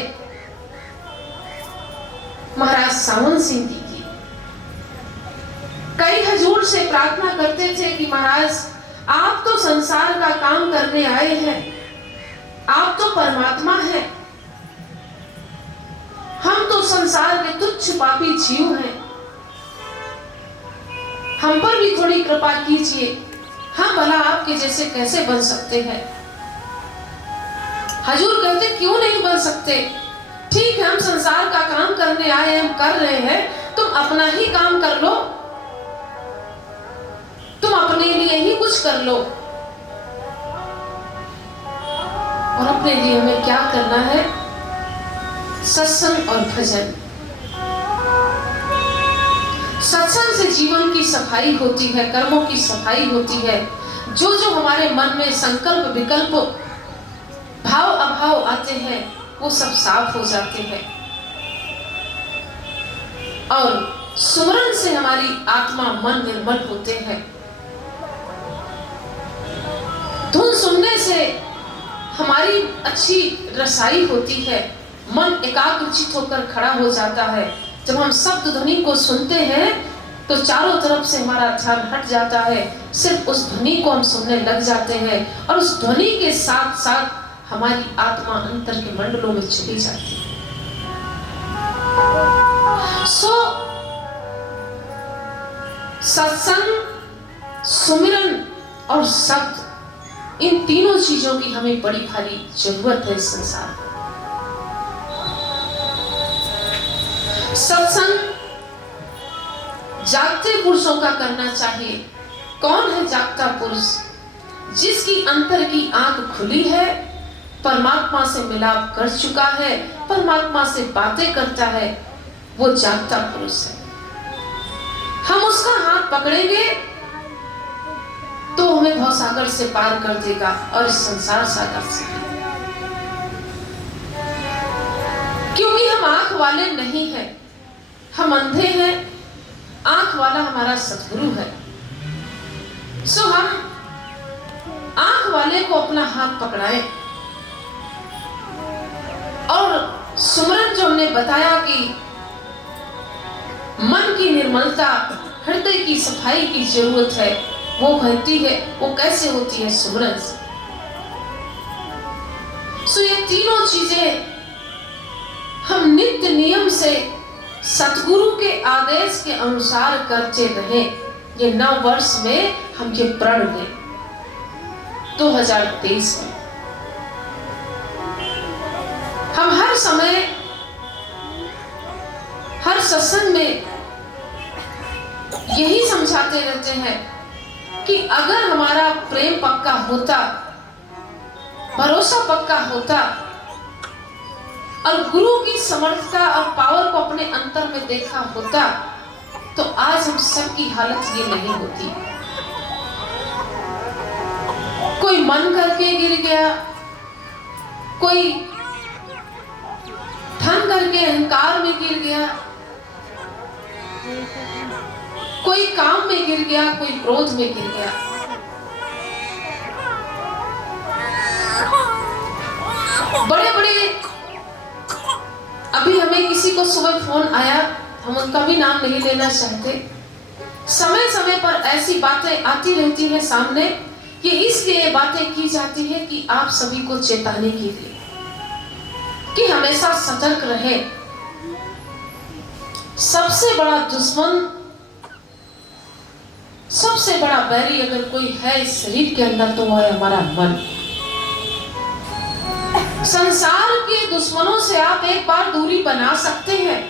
महाराज सावंत सिंह की की। कई हजूर से प्रार्थना करते थे कि महाराज आप तो संसार का काम करने आए हैं, आप तो परमात्मा हैं, हम तो संसार के तुच्छ पापी जीव हैं, हम पर भी थोड़ी कृपा कीजिए, हम भला आपके जैसे कैसे बन सकते हैं। हजूर कहते क्यों नहीं बन सकते, ठीक है हम संसार का काम करने आए, हम कर रहे हैं, तुम अपना ही काम कर लो, तुम अपने लिए ही कुछ कर लो। और अपने लिए हमें क्या करना है? सत्संग और भजन। सत्संग से जीवन की सफाई होती है, कर्मों की सफाई होती है, जो जो हमारे मन में संकल्प विकल्प भाव अभाव आते हैं वो सब साफ हो जाते हैं। और सुमरन से हमारी आत्मा मन निर्मल होते हैं। धुन सुनने से हमारी अच्छी रसाई होती है, मन एकाग्रचित होकर खड़ा हो जाता है। जब हम शब्द ध्वनि को सुनते हैं तो चारों तरफ से हमारा ध्यान हट जाता है, सिर्फ उस ध्वनि को हम सुनने लग जाते हैं और उस ध्वनि के साथ साथ हमारी आत्मा अंतर के मंडलों में चली जाती है। सत्संग, सुमिरन और शब्द, इन तीनों चीजों की हमें बड़ी भारी जरूरत है इस संसार में। सत्संग जागते पुरुषों का करना चाहिए। कौन है जागता पुरुष? जिसकी अंतर की आंख खुली है, परमात्मा से मिलाप कर चुका है, परमात्मा से बातें करता है, वो जागता पुरुष है। हम उसका हाथ पकड़ेंगे तो हमें भवसागर से पार कर देगा और इस संसार सागर से। क्योंकि हम आंख वाले नहीं हैं, हम अंधे हैं, आंख वाला हमारा सतगुरु है। हम आंख वाले को अपना हाथ पकड़ाएं और सुमरन जो हमने बताया कि मन की निर्मलता, हृदय की सफाई की जरूरत है। वो कहती है, वो कैसे होती है? सुमरन से। सो ये तीनों चीजें हम नित्य नियम से सतगुरु के आदेश के अनुसार करते रहे। ये नव वर्ष में हम ये प्रण लें 2023 में। हम हर समय हर सत्संग में यही समझाते रहते हैं कि अगर हमारा प्रेम पक्का होता, भरोसा पक्का होता और गुरु की समर्थता और पावर को अपने अंतर में देखा होता तो आज हम सबकी हालत ये नहीं होती। कोई मन करके गिर गया, कोई धन करके अहंकार में गिर गया, कोई काम में गिर गया, कोई क्रोध में गिर गया। बड़े बड़े अभी हमें किसी को सुबह फोन आया, हम उनका भी नाम नहीं लेना चाहते। समय समय पर ऐसी बातें आती रहती हैं सामने, कि इसलिए बातें की जाती है कि आप सभी को चेताने के लिए कि हमेशा सतर्क रहे। सबसे बड़ा दुश्मन, सबसे बड़ा बैरी अगर कोई है इस शरीर के अंदर तो वो है हमारा मन। संसार के दुश्मनों से आप एक बार दूरी बना सकते हैं,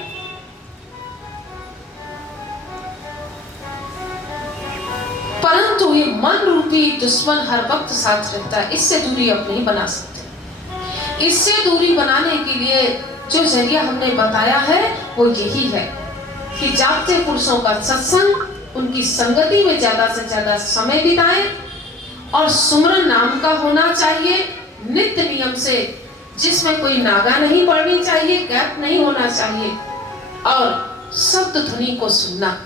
परंतु ये मन रूपी दुश्मन हर वक्त साथ रहता है। इससे दूरी आप नहीं बना सकते। इससे दूरी बनाने के लिए जो जरिया हमने बताया है वो यही है कि जागते पुरुषों का सत्संग, उनकी संगति में ज्यादा से ज्यादा समय बिताएं और सुमरन नाम का होना चाहिए नित्य नियम से, जिसमें कोई नागा नहीं पड़नी चाहिए, गैप नहीं होना चाहिए, और शब्द ध्वनि को सुनना,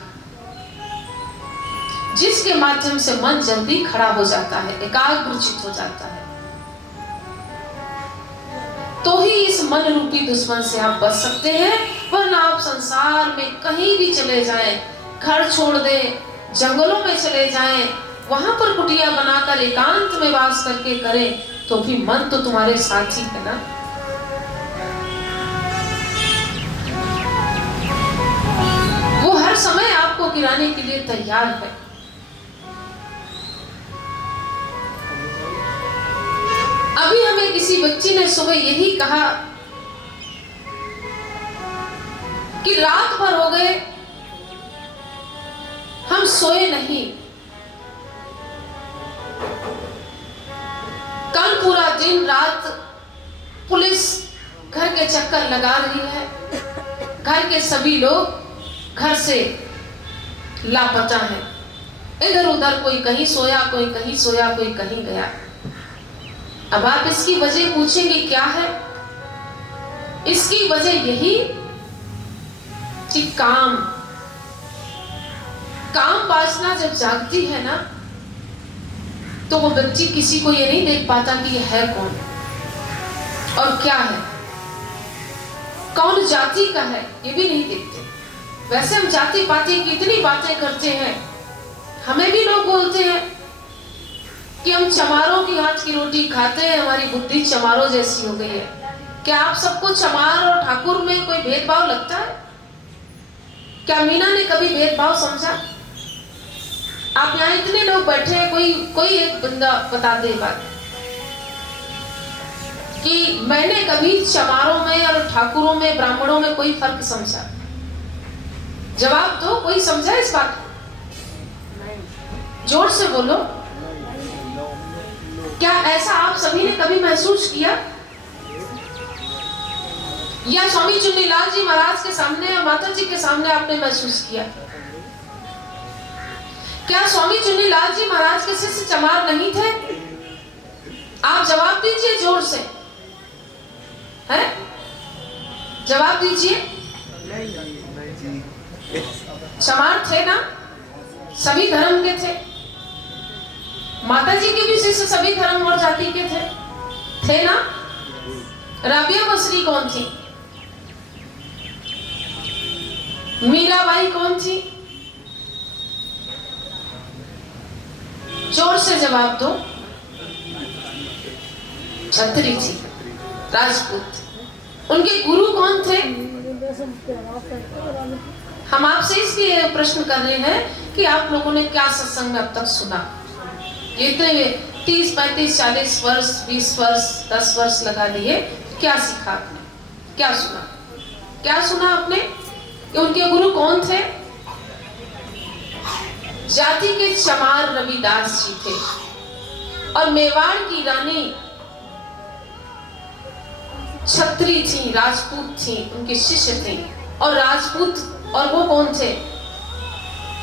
जिसके माध्यम से मन जल्दी खड़ा हो जाता है, एकाग्रचित हो जाता है। तो ही इस मन रूपी दुश्मन से आप बच सकते हैं। वरना आप संसार में कहीं भी चले जाएं, घर छोड़ दें, जंगलों में चले जाएं, वहां पर कुटिया बनाकर एकांत में वास करके करें, तो भी मन तो तुम्हारे साथ ही है ना। वो हर समय आपको गिराने के लिए तैयार है। अभी हमें किसी बच्ची ने सुबह यही कहा कि रात भर हो गए हम सोए नहीं, कल पूरा दिन रात पुलिस घर के चक्कर लगा रही है, घर के सभी लोग घर से लापता हैं, इधर उधर कोई कहीं सोया, कोई कहीं सोया, कोई कहीं गया। अब आप इसकी वजह पूछेंगे क्या है? इसकी वजह यही कि काम वासना जब जागती है ना, तो वो बच्ची किसी को ये नहीं देख पाता कि ये है कौन और क्या है, कौन जाति का है, ये भी नहीं देखते। वैसे हम जाति पाति की इतनी बातें करते हैं, हमें भी लोग बोलते हैं कि हम चमारों की हाथ की रोटी खाते हैं, हमारी बुद्धि चमारों जैसी हो गई है। क्या आप सबको चमार और ठाकुर में कोई भेदभाव लगता है? क्या मीना ने कभी भेदभाव समझा? आप यहाँ इतने लोग बैठे हैं, कोई एक बंदा बता दे बात कि मैंने कभी चमारों में और ठाकुरों में, ब्राह्मणों में कोई फर्क समझा? जवाब दो, कोई समझा इस बात? जोर से बोलो। क्या ऐसा आप सभी ने कभी महसूस किया? या स्वामी चुन्नीलाल जी महाराज के सामने और माता जी के सामने आपने महसूस किया? क्या स्वामी चुन्नीलाल जी महाराज के शिष्य चमार नहीं थे? आप जवाब दीजिए जोर से, है? जवाब दीजिए। चमार थे ना, सभी धर्म के थे। माता जी के भी शिष्य सभी धर्म और जाति के थे ना। राबिया बसरी कौन थी? मीराबाई कौन थी? जोर से जवाब दो। छत्री थी, राजपूत। उनके गुरु कौन थे? हम आपसे इसलिए प्रश्न कर रहे हैं कि आप लोगों ने क्या सत्संग में अब तक सुना। ये इतने 30, 35, 40 वर्ष, 20 वर्ष, 10 वर्ष लगा दिए, क्या सीखा आपने? क्या सुना? क्या सुना आपने कि उनके गुरु कौन थे? जाति के चमार रविदास जी थे और मेवाड़ की रानी छत्री थी, राजपूत थी, उनके शिष्य थे। और राजपूत, और वो कौन थे?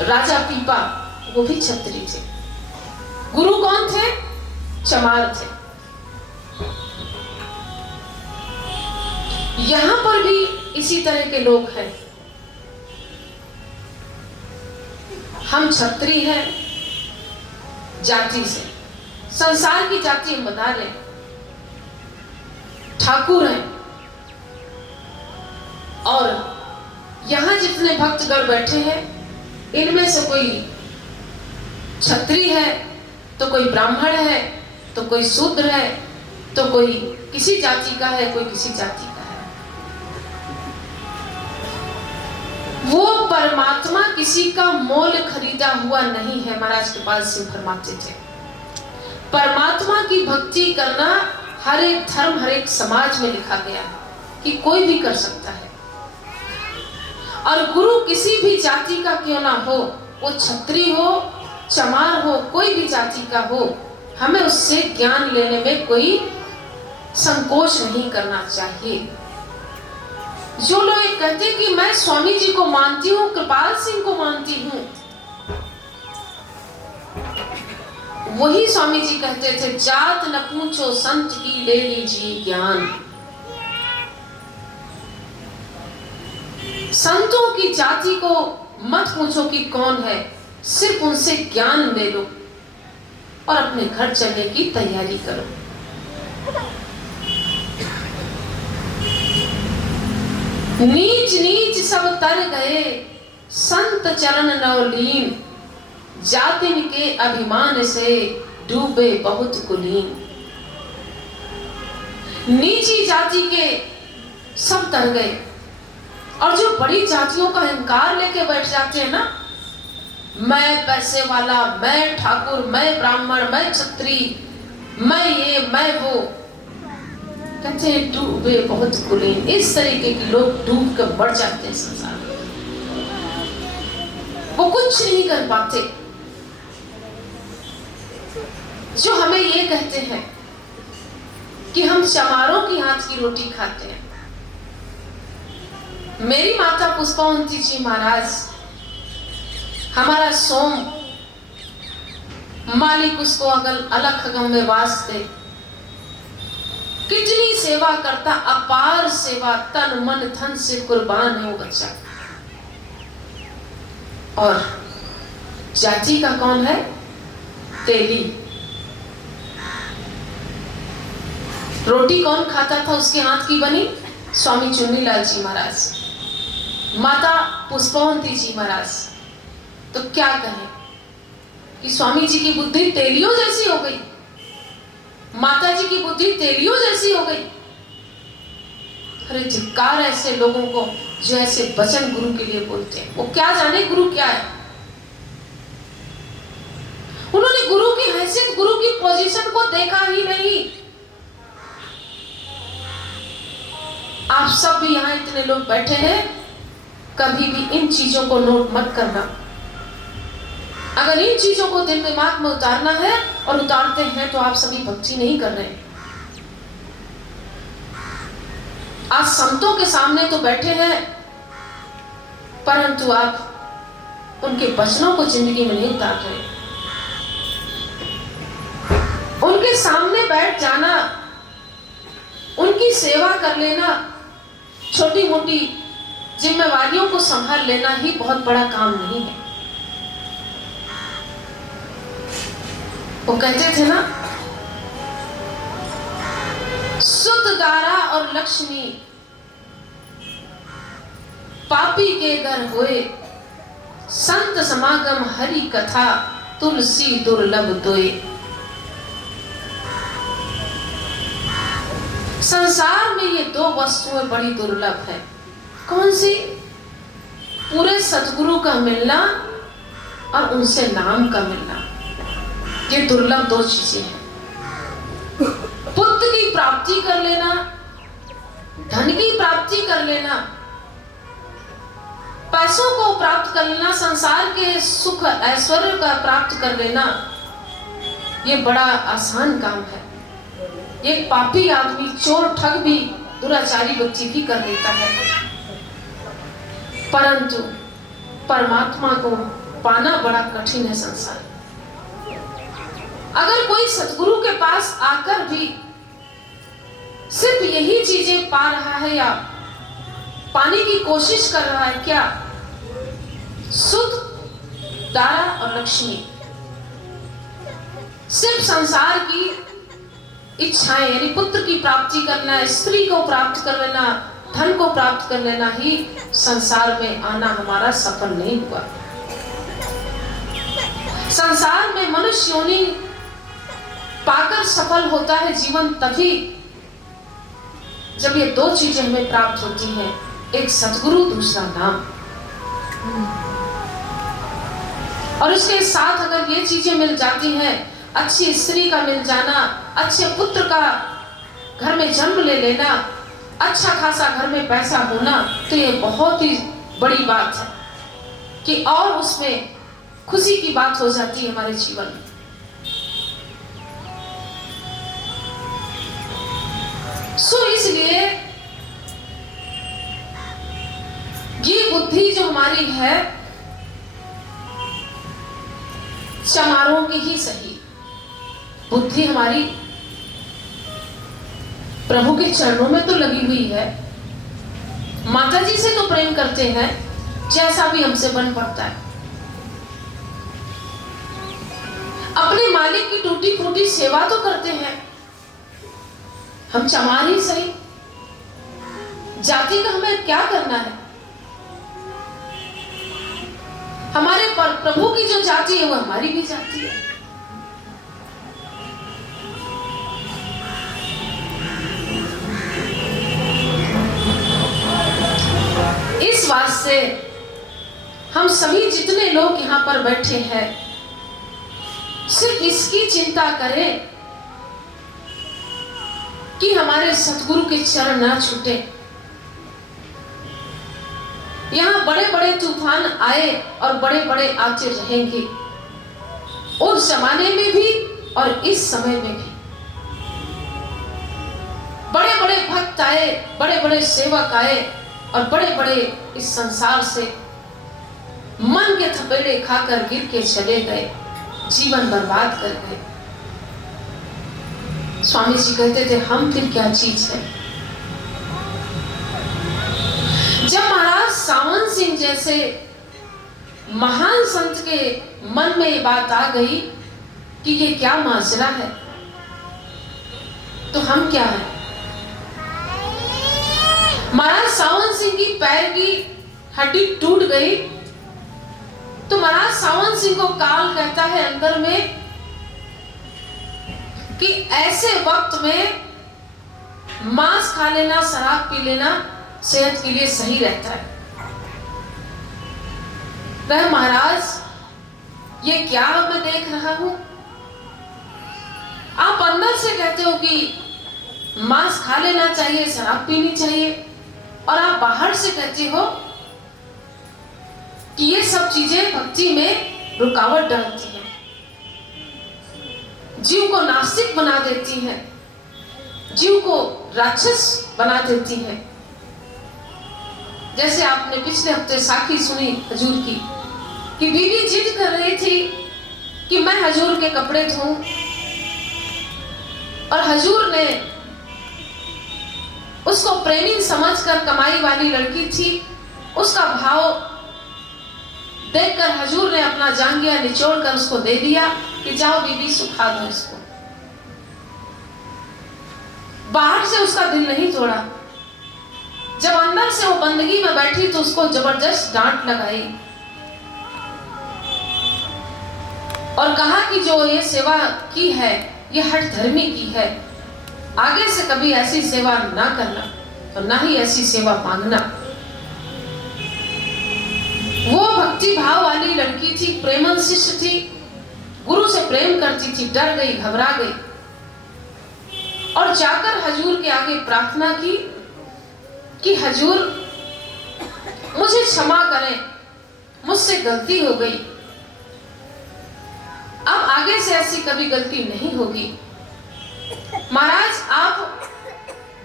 राजा पीपा, वो भी छत्री थे। गुरु कौन थे? चमार थे। यहां पर भी इसी तरह के लोग हैं। हम छत्री हैं जाति से, संसार की जाति हम बता रहे, ठाकुर हैं। और यहां जितने भक्तगण बैठे हैं, इनमें से कोई छत्री है, तो कोई ब्राह्मण है, तो कोई शूद्र है, तो कोई किसी जाति का है, कोई किसी जाति का है। वो परमात्मा किसी का मोल खरीदा हुआ नहीं है। महाराज कृपाल सिंह फरमाते थे, परमात्मा की भक्ति करना हर एक धर्म, हर एक समाज में लिखा गया है कि कोई भी कर सकता है। और गुरु किसी भी जाति का क्यों ना हो, वो छत्री हो, चमार हो, कोई भी जाति का हो, हमें उससे ज्ञान लेने में कोई संकोच नहीं करना चाहिए। जो लोग ये कहते कि मैं स्वामी जी को मानती हूँ, कृपाल सिंह को मानती हूँ, वही स्वामी जी कहते थे, जात न पूछो संत की, ले लीजिए ज्ञान। संतों की जाति को मत पूछो कि कौन है, सिर्फ उनसे ज्ञान ले लो और अपने घर चलने की तैयारी करो। नीच नीच सब तर गए, संत चरण नवलीन, जातिन के अभिमान से डूबे बहुत कुलीन। नीची जाति के सब तर गए, और जो बड़ी जातियों का अहंकार लेके बैठ जाते हैं ना, मैं पैसे वाला, मैं ठाकुर, मैं ब्राह्मण, मैं छत्री, मैं ये, मैं वो, कहते हैं डूबे बहुत कुलीन। इस तरीके के लोग डूब कर बढ़ जाते हैं संसार में, वो कुछ नहीं कर पाते। जो हमें ये कहते हैं कि हम चमारों की हाथ की रोटी खाते हैं। मेरी माता पुष्पावंती जी महाराज, हमारा सोम मालिक उसको अलग अगम में वास दे, कितनी सेवा करता, अपार सेवा, तन मन धन से कुर्बान है वो बच्चा। और जाति का कौन है? तेली। रोटी कौन खाता था उसके हाथ की बनी? स्वामी चुन्नीलाल जी महाराज, माता पुष्पावंती जी महाराज। तो क्या कहें कि स्वामी जी की बुद्धि तेलियों जैसी हो गई, माता जी की बुद्धि तेलियों जैसी हो गई। अरे धिक्कार ऐसे लोगों को जो ऐसे वचन गुरु के लिए बोलते हैं। वो क्या जाने गुरु क्या है। उन्होंने गुरु की हैसियत, गुरु की पोजीशन को देखा ही नहीं। आप सब भी यहाँ इतने लोग बैठे हैं, कभी भी इन चीजों को नोट मत करना। अगर इन चीजों को दिल दिमाग में उतारना है और उतारते हैं तो आप सभी भक्ति नहीं कर रहे। आज संतों के सामने तो बैठे हैं, परंतु आप उनके वचनों को जिंदगी में नहीं उतार रहे। उनके सामने बैठ जाना, उनकी सेवा कर लेना, छोटी मोटी जिम्मेवारियों को संभाल लेना ही बहुत बड़ा काम नहीं है। वो कहते थे ना, शुद्ध दारा और लक्ष्मी पापी के घर होए, संत समागम हरि कथा तुलसी दुर्लभ दोए। संसार में ये दो वस्तुएं बड़ी दुर्लभ है। कौन सी? पूरे सतगुरु का मिलना और उनसे नाम का मिलना। ये दुर्लभ दो चीजें हैं। पुत्र की प्राप्ति कर लेना, धन की प्राप्ति कर लेना, पैसों को प्राप्त कर लेना, संसार के सुख ऐश्वर्य का प्राप्त कर लेना, ये बड़ा आसान काम है। एक पापी आदमी, चोर, ठग भी, दुराचारी व्यक्ति भी कर लेता है। परंतु परमात्मा को पाना बड़ा कठिन है संसार। अगर कोई सतगुरु के पास आकर भी सिर्फ यही चीजें पा रहा है या पाने की कोशिश कर रहा है, क्या? सुख, दारा और लक्ष्मी, सिर्फ संसार की इच्छाएं, यानी पुत्र की प्राप्ति करना, स्त्री को प्राप्त कर लेना, धन को प्राप्त कर लेना ही संसार में आना हमारा सफल नहीं हुआ। संसार में मनुष्य योनि पाकर सफल होता है जीवन तभी जब ये दो चीजें हमें प्राप्त होती हैं, एक सतगुरु, दूसरा नाम। और उसके साथ अगर ये चीजें मिल जाती हैं, अच्छी स्त्री का मिल जाना, अच्छे पुत्र का घर में जन्म ले लेना, अच्छा खासा घर में पैसा होना, तो ये बहुत ही बड़ी बात है कि और उसमें खुशी की बात हो जाती है हमारे जीवन में। सो इसलिए ये बुद्धि जो हमारी है, चमारों की ही सही बुद्धि हमारी प्रभु के चरणों में तो लगी हुई है। माता जी से तो प्रेम करते हैं, जैसा भी हमसे बन पड़ता है। अपने मालिक की टूटी फूटी सेवा तो करते हैं, हम चमार ही सही। जाति का हमें क्या करना है? हमारे प्रभु की जो जाति है वो हमारी भी जाति है। इस बात से हम सभी जितने लोग यहाँ पर बैठे हैं, सिर्फ इसकी चिंता करें कि हमारे सतगुरु के चरण ना छूटे। यहाँ बड़े बड़े तूफान आए और बड़े बड़े आते रहेंगे, उस जमाने में भी और इस समय में भी। बड़े बड़े भक्त आए, बड़े बड़े सेवक आए और बड़े बड़े इस संसार से मन के थपेड़े खाकर गिर के चले गए, जीवन बर्बाद कर गए। स्वामी जी कहते थे, हम फिर क्या चीज है? जब महाराज सावन सिंह जैसे महान संत के मन में ये बात आ गई कि ये क्या माजरा है, तो हम क्या है? महाराज सावन सिंह की पैर की हड्डी टूट गई तो महाराज सावन सिंह को काल कहता है अंदर में कि ऐसे वक्त में मांस खा लेना, शराब पी लेना सेहत के लिए सही रहता है। वह महाराज ये क्या मैं देख रहा हूं? आप अंदर से कहते हो कि मांस खा लेना चाहिए, शराब पीनी चाहिए, और आप बाहर से कहते हो कि ये सब चीजें भक्ति में रुकावट डालती हैं, जीव को नास्तिक बना देती हैं, जीव को राक्षस बना देती हैं। जैसे आपने पिछले हफ्ते साखी सुनी हजूर की कि बीवी जिद कर रही थी कि मैं हजूर के कपड़े धोऊं, और हजूर ने उसको प्रेमी समझकर, कमाई वाली लड़की थी, उसका भाव देखकर हजूर ने अपना जांघिया निचोड़कर उसको दे दिया कि जाओ बीबी सुखा दो इसको। बाहर से उसका दिल नहीं तोड़ा, जब अंदर से वो बंदगी में बैठी तो उसको जबरदस्त डांट लगाई। और कहा कि जो ये सेवा की है ये हठ धर्मी की है, आगे से कभी ऐसी सेवा ना करना और ना ही ऐसी सेवा मांगना। वो भक्ति भाव वाली लड़की थी, प्रेमल शिष्य थी, गुरु से प्रेम करती थी, डर गई, घबरा गई और जाकर हजूर के आगे प्रार्थना की कि हजूर मुझे क्षमा करें, मुझसे गलती हो गई, अब आगे से ऐसी कभी गलती नहीं होगी। महाराज आप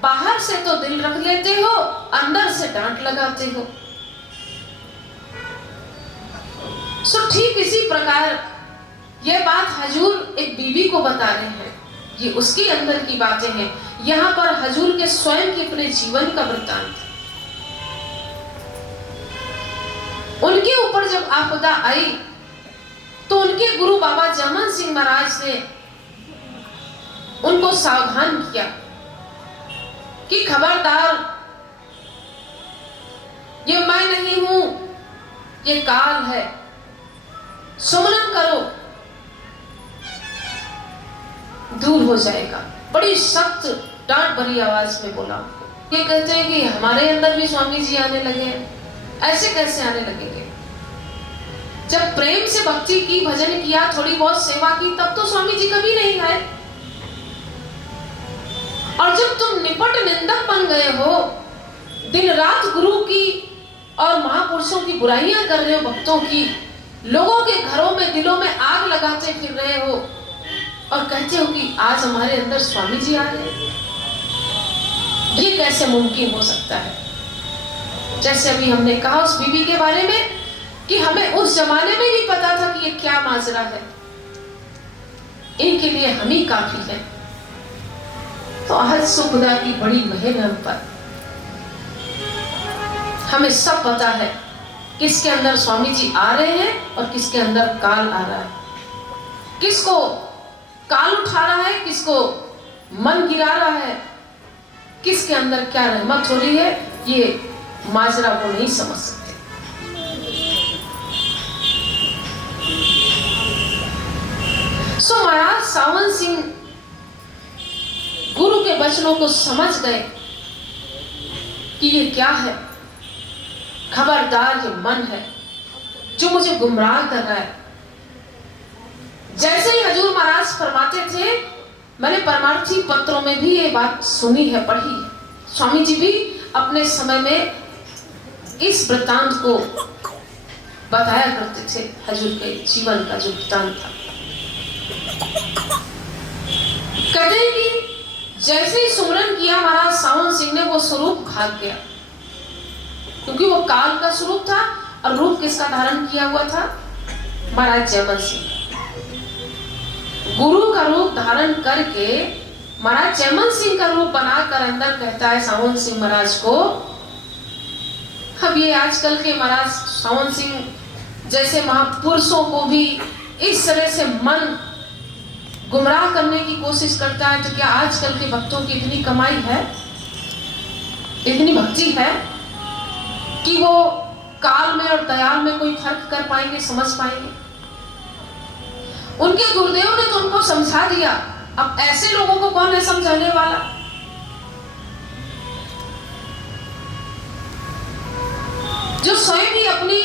बाहर से तो दिल रख लेते हो, अंदर से डांट लगाते हो। सो ठीक इसी प्रकार यह बात हजूर एक बीबी को बता रहे हैं, ये उसके अंदर की बातें हैं। यहाँ पर हजूर के स्वयं के अपने जीवन का वृत्तांत है। उनके ऊपर जब आपदा आई तो उनके गुरु बाबा जमन सिंह महाराज ने उनको सावधान किया कि खबरदार, ये मैं नहीं हूं, ये काल है, सुमरन करो, दूर हो जाएगा। बड़ी सख्त डांट भरी आवाज में बोला। ये कहते हैं कि हमारे अंदर भी स्वामी जी आने लगे हैं। ऐसे कैसे आने लगेंगे? जब प्रेम से भक्ति की, भजन किया, थोड़ी बहुत सेवा की, तब तो स्वामी जी कभी नहीं आए। और जब तुम निपट निंदक बन गए हो, दिन रात गुरु की और महापुरुषों की बुराइयां कर रहे हो, भक्तों की, लोगों के घरों में, दिलों में आग लगाते फिर रहे हो और कहते हो कि आज हमारे अंदर स्वामी जी आ रहे हैं, ये कैसे मुमकिन हो सकता है? जैसे अभी हमने कहा उस बीबी के बारे में कि हमें उस जमाने में नहीं पता था कि ये क्या माजरा है, इनके लिए हम ही काफी है। तो आज सो खुदा की बड़ी मेहर हम पर, हमें सब पता है किसके अंदर स्वामी जी आ रहे हैं और किसके अंदर काल आ रहा है, किसको काल उठा रहा है, किसको मन गिरा रहा है, किसके अंदर क्या रहमत हो रही है, ये माजरा वो नहीं समझ सकते। सो महाराज सावन सिंह गुरु के वचनों को समझ गए कि ये क्या है, खबरदार ये मन है जो मुझे गुमराह कर रहा है। जैसे ही हजूर महाराज फरमाते थे, मैंने परमार्थी पत्रों में भी ये बात सुनी है, पढ़ी है। स्वामी जी भी अपने समय में इस वृत्तांत को बताया करते थे, हजूर के जीवन का जो वृत्तांत था। कहते हैं कि जैसे ही सुमरन किया महाराज सावन सिंह ने, वो स्वरूप भाग गया, क्योंकि वो काल का स्वरूप था और रूप किसका धारण किया हुआ था? महाराज जयमल सिंह। गुरु का रूप धारण करके महाराज जयमल सिंह का रूप बनाकर अंदर कहता है सावन सिंह महाराज को। अब ये आजकल के महाराज सावन सिंह जैसे महापुरुषों को भी इस तरह से मन गुमराह करने की कोशिश करता है, तो क्या आजकल के भक्तों की इतनी कमाई है, इतनी भक्ति है कि वो काल में और दयाल में कोई फर्क कर पाएंगे, समझ पाएंगे? उनके गुरुदेव ने तो उनको समझा दिया, अब ऐसे लोगों को कौन है समझाने वाला? जो स्वयं ही अपनी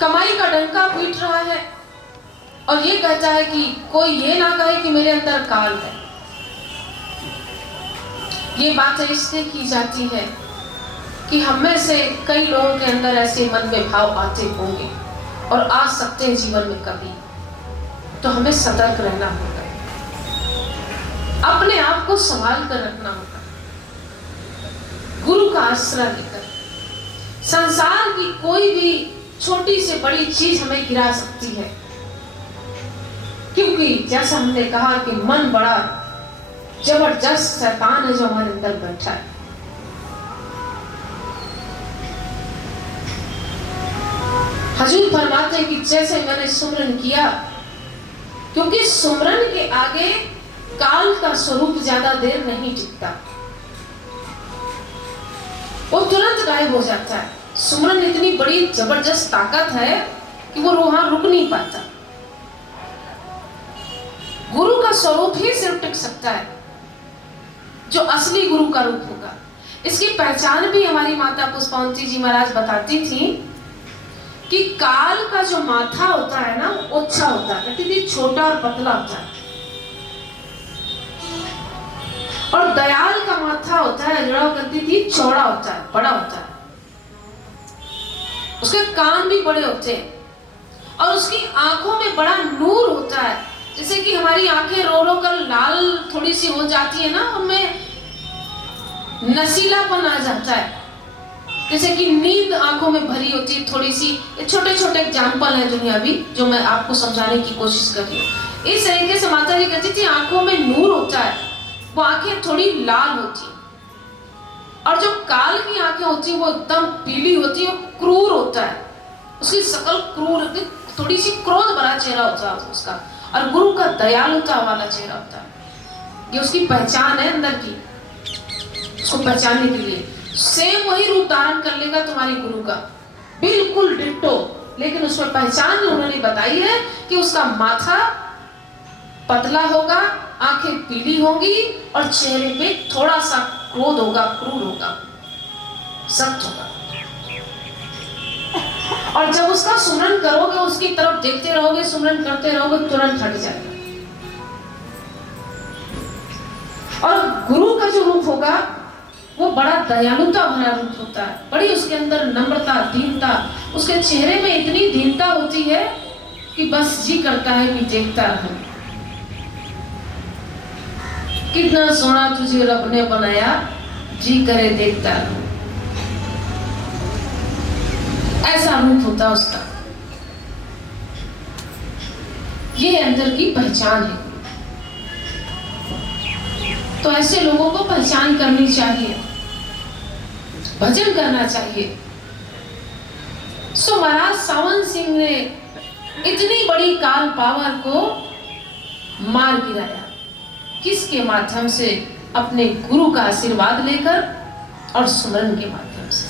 कमाई का डंका पीट रहा है और ये कहता है कि कोई ये ना कहे कि मेरे अंदर काल है। ये बातें इसलिए की जाती है कि हम में से कई लोगों के अंदर ऐसे मन में भाव आते होंगे और आ सकते हैं जीवन में कभी, तो हमें सतर्क रहना होगा, अपने आप को संभाल कर रखना होगा, गुरु का आश्रय लेकर। संसार की कोई भी छोटी से बड़ी चीज हमें गिरा सकती है, क्योंकि जैसा हमने कहा कि मन बड़ा जबरदस्त शैतान है जो हमारे अंदर बैठा है। हजूर फरमाते हैं कि जैसे मैंने सुमरन किया, क्योंकि सुमरन के आगे काल का स्वरूप ज्यादा देर नहीं टिकता, वो तुरंत गायब हो जाता है। सुमरन इतनी बड़ी जबरदस्त ताकत है कि वो वहां रुक नहीं पाता। का स्वरूप ही सिर्फ टिक सकता है, जो असली गुरु का रूप होगा। इसकी पहचान भी हमारी माता पुष्पावंती जी महाराज बताती थी कि काल का जो माथा होता है ना, वो ओछा होता है, कहती थी छोटा और पतला होता है, और दयाल का माथा होता है, जड़ा करती थी, चौड़ा होता है, बड़ा होता है, उसके कान भी बड़े होते हैं, और उसकी आंखों में बड़ा नूर होता है। जैसे कि हमारी आंखें रो रो कर लाल थोड़ी सी हो जाती है ना, उनमें नशीलापन आ जाता है, जैसे कि नींद आंखों में भरी होती है थोड़ी सी। ये छोटे छोटे एग्जाम्पल हैं दुनियावी, जो मैं आपको समझाने की कोशिश कर रही हूँ। इस तरीके से माता जी कहती थी आंखों में नूर होता है, वो आंखें थोड़ी लाल होती है, और जो काल की आंखें होती है वो एकदम पीली होती है, क्रूर होता है, उसकी शकल क्रूर, थोड़ी सी क्रोध भरा चेहरा होता है उसका, और गुरु का दयालुता वाला चेहरा होता है। ये उसकी पहचान है अंदर की। उसको पहचानने के लिए सेम वही रूप धारण कर लेगा तुम्हारी गुरु का, बिल्कुल डिट्टो, लेकिन उसमें पहचान उन्होंने बताई है कि उसका माथा पतला होगा, आंखें पीली होंगी, और चेहरे पे थोड़ा सा क्रोध होगा, क्रूर होगा, सख्त होगा। और जब उसका सुमरन करोगे, उसकी तरफ देखते रहोगे, सुमरन करते रहोगे, तुरंत हट जाएगा। और गुरु का जो रूप होगा वो बड़ा दयालुता भरा रूप होता है, बड़ी उसके अंदर नम्रता, दीनता, उसके चेहरे में इतनी दीनता होती है कि बस जी करता है कि देखता रहे। कितना सोना तुझे रब ने बनाया, जी करे देखता रहे, ऐसा रूप होता उसका। ये अंदर की पहचान है। तो ऐसे लोगों को पहचान करनी चाहिए, भजन करना चाहिए। सो महाराज सावन सिंह ने इतनी बड़ी काल पावर को मार गिराया, किसके माध्यम से? अपने गुरु का आशीर्वाद लेकर और सुमरन के माध्यम से।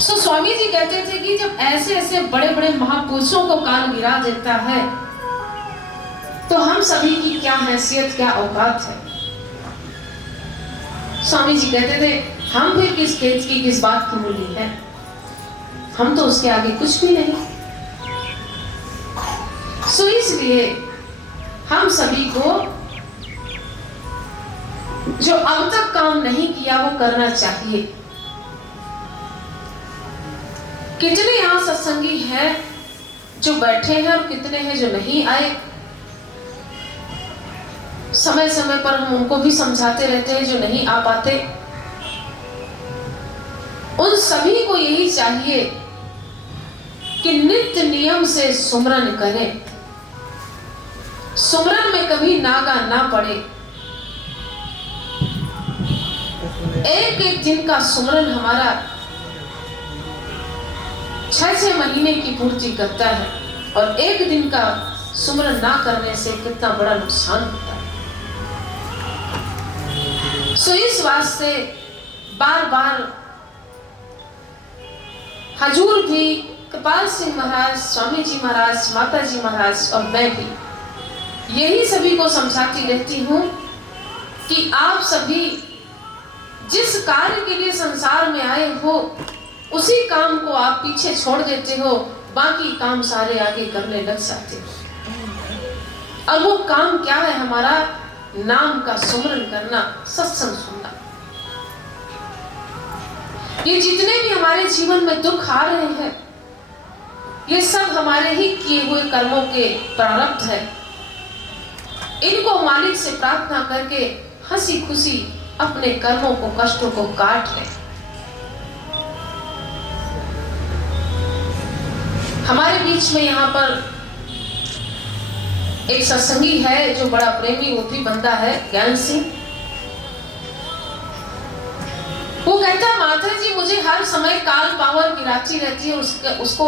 सो स्वामी जी कहते थे कि जब ऐसे ऐसे बड़े बड़े महापुरुषों को काल गिरा देता है, तो हम सभी की क्या हैसियत, क्या औकात है। स्वामी जी कहते थे हम फिर किस खेत की, किस बात की मूली है, हम तो उसके आगे कुछ भी नहीं। सो इसलिए हम सभी को जो अब तक काम नहीं किया वो करना चाहिए। कितने यहाँ सत्संगी हैं जो बैठे हैं और कितने हैं जो नहीं आए। समय समय पर हम उनको भी समझाते रहते हैं जो नहीं आ पाते। उन सभी को यही चाहिए कि नित्य नियम से सुमरन करें, सुमरन में कभी नागा ना पड़े। एक एक दिन का सुमरन हमारा 6-6 महीने की पूर्ति करता है, और एक दिन का सुमरन ना करने से कितना बड़ा नुकसान होता है। सो इस वास्ते बार बार हजूर भी, कृपाल सिंह महाराज, स्वामी जी महाराज, माता जी महाराज और मैं भी यही सभी को समझाती रहती हूँ कि आप सभी जिस कार्य के लिए संसार में आए हो, उसी काम को आप पीछे छोड़ देते हो, बाकी काम सारे आगे करने लग जाते हो। और वो काम क्या है? हमारा नाम का सुमरन करना, सत्संग सुनना। ये जितने भी हमारे जीवन में दुख आ रहे हैं, ये सब हमारे ही किए हुए कर्मों के प्रारब्ध है। इनको मालिक से प्रार्थना करके हंसी खुशी अपने कर्मों को, कष्टों को काट लें। हमारे बीच में यहाँ पर एक सत्संगी है जो बड़ा प्रेमी वोपी बंदा है, ज्ञान सिंह। वो कहता है माता जी मुझे हर समय काल पावर गिराती रहती है, उसको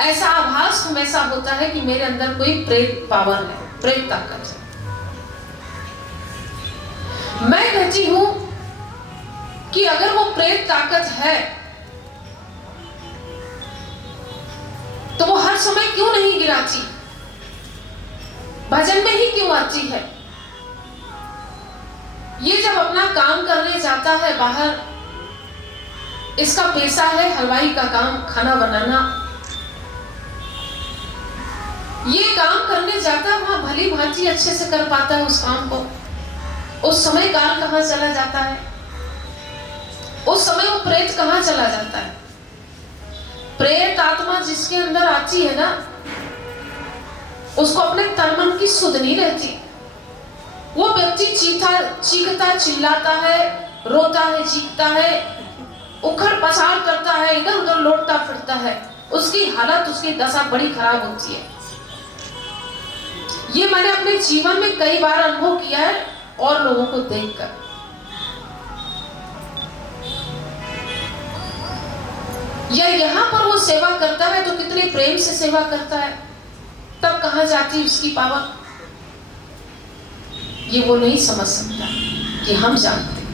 ऐसा आभास हमेशा होता है कि मेरे अंदर कोई प्रेत पावर है, प्रेत ताकत है। मैं कहती हूं कि अगर वो प्रेत ताकत है तो वो हर समय क्यों नहीं गिराती? भाई भजन में ही क्यों आती है? ये जब अपना काम करने जाता है बाहर, इसका पेशा है हलवाई का काम, खाना बनाना, ये काम करने जाता है, वहां भली भांति अच्छे से कर पाता है उस काम को। उस समय काल कहां चला जाता है? उस समय वो प्रेत कहां चला जाता है? प्रेत आत्मा जिसके अंदर आती है ना, उसको अपने तन मन की सुध नहीं रहती। वो व्यक्ति चीखता चिल्लाता है, रोता है, चीखता है, उखड़ पछाड़ करता है, इधर उधर लौटता फिरता है, उसकी हालत, उसकी दशा बड़ी खराब होती है। ये मैंने अपने जीवन में कई बार अनुभव किया है और लोगों को देखकर। या यहाँ पर वो सेवा करता है तो कितने प्रेम से सेवा करता है, तब कहां जाती उसकी पावर? ये वो नहीं समझ सकता कि हम जानते हैं।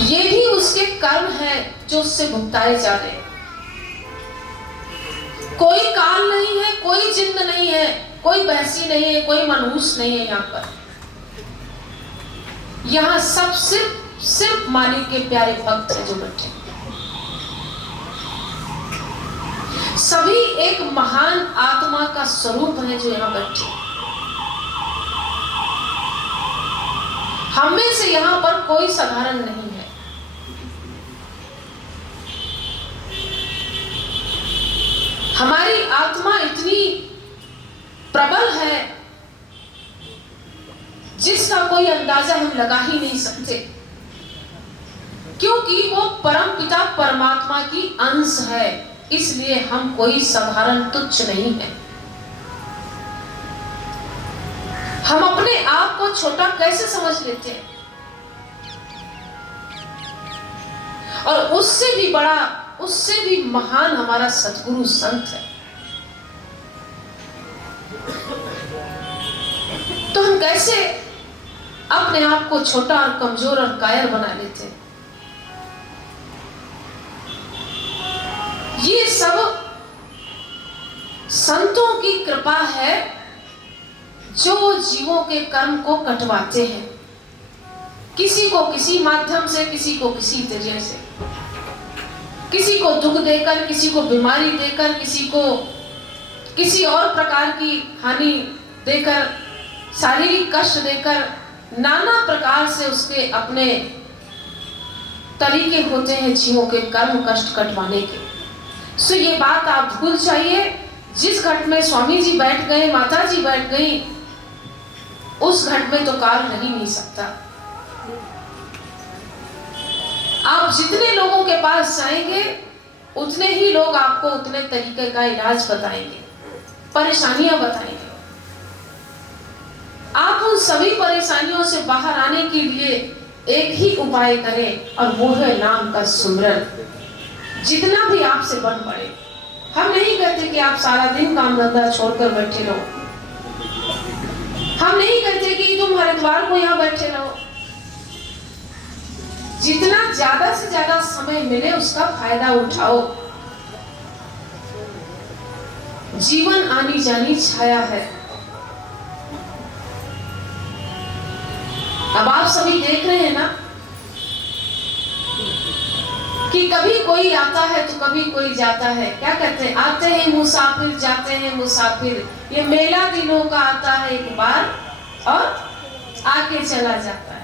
ये भी उसके कर्म है जो उससे भुगताए जा रहे हैं। कोई काल नहीं है, कोई जिन्न नहीं है, कोई बहसी नहीं है, कोई मनहूस नहीं है। यहाँ पर यहाँ सब सिर्फ मालिक के प्यारे भक्त हैं जो बैठे। सभी एक महान आत्मा का स्वरूप है जो यहाँ बैठे। हम में से यहाँ पर कोई साधारण नहीं है। हमारी आत्मा इतनी प्रबल है जिसका कोई अंदाजा हम लगा ही नहीं सकते, क्योंकि वो परम पिता परमात्मा की अंश है। इसलिए हम कोई साधारण तुच्छ नहीं है। हम अपने आप को छोटा कैसे समझ लेते हैं, और उससे भी बड़ा, उससे भी महान हमारा सतगुरु संत है। तो हम कैसे अपने आप को छोटा और कमजोर और कायर बना लेते हैं? ये सब संतों की कृपा है जो जीवों के कर्म को कटवाते हैं, किसी को किसी माध्यम से, किसी को किसी जरिए से, किसी को दुख देकर, किसी को बीमारी देकर, किसी को किसी और प्रकार की हानि देकर, शारीरिक कष्ट देकर, नाना प्रकार से उसके अपने तरीके होते हैं जीवों के कर्म कष्ट कटवाने के। सो ये बात आप भूल जाइए। जिस घट में स्वामी जी बैठ गए, माता जी बैठ गई, उस घट में तो काल रह ही नहीं सकता। आप जितने लोगों के पास जाएंगे उतने ही लोग आपको उतने तरीके का इलाज बताएंगे, परेशानियां बताएंगे। आप उन सभी परेशानियों से बाहर आने के लिए एक ही उपाय करें, और वो है नाम का सुमिरन। जितना भी आपसे बन पड़े। हम नहीं कहते कि आप सारा दिन काम धंधा छोड़कर बैठे रहो, हम नहीं कहते कि तुम हरिद्वार को यहाँ बैठे रहो। जितना ज्यादा से ज्यादा समय मिले उसका फायदा उठाओ। जीवन आनी जानी छाया है। अब आप सभी देख रहे हैं ना कि कभी कोई आता है तो कभी कोई जाता है। क्या कहते हैं? आते हैं मुसाफिर, जाते हैं मुसाफिर। ये मेला दिनों का आता है एक बार और आके चला जाता है।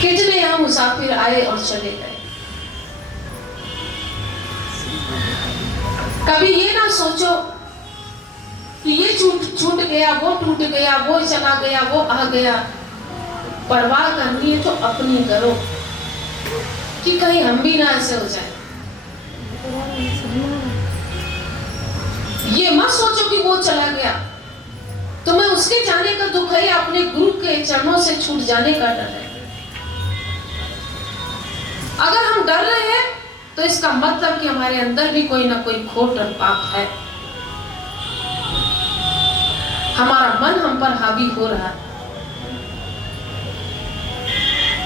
कितने यहाँ मुसाफिर आए और चले गए। कभी ये ना सोचो कि ये छूट गया, वो टूट गया, वो चला गया, वो आ गया। परवाह करनी है तो अपनी करो कि कहीं हम भी ना ऐसे हो जाए। ये मत सोचो कि वो चला गया, तुम्हें उसके जाने का दुख है या अपने गुरु के चरणों से छूट जाने का डर है। अगर हम डर रहे हैं तो इसका मतलब कि हमारे अंदर भी कोई ना कोई खोट और पाप है। हमारा मन हम पर हावी हो रहा है।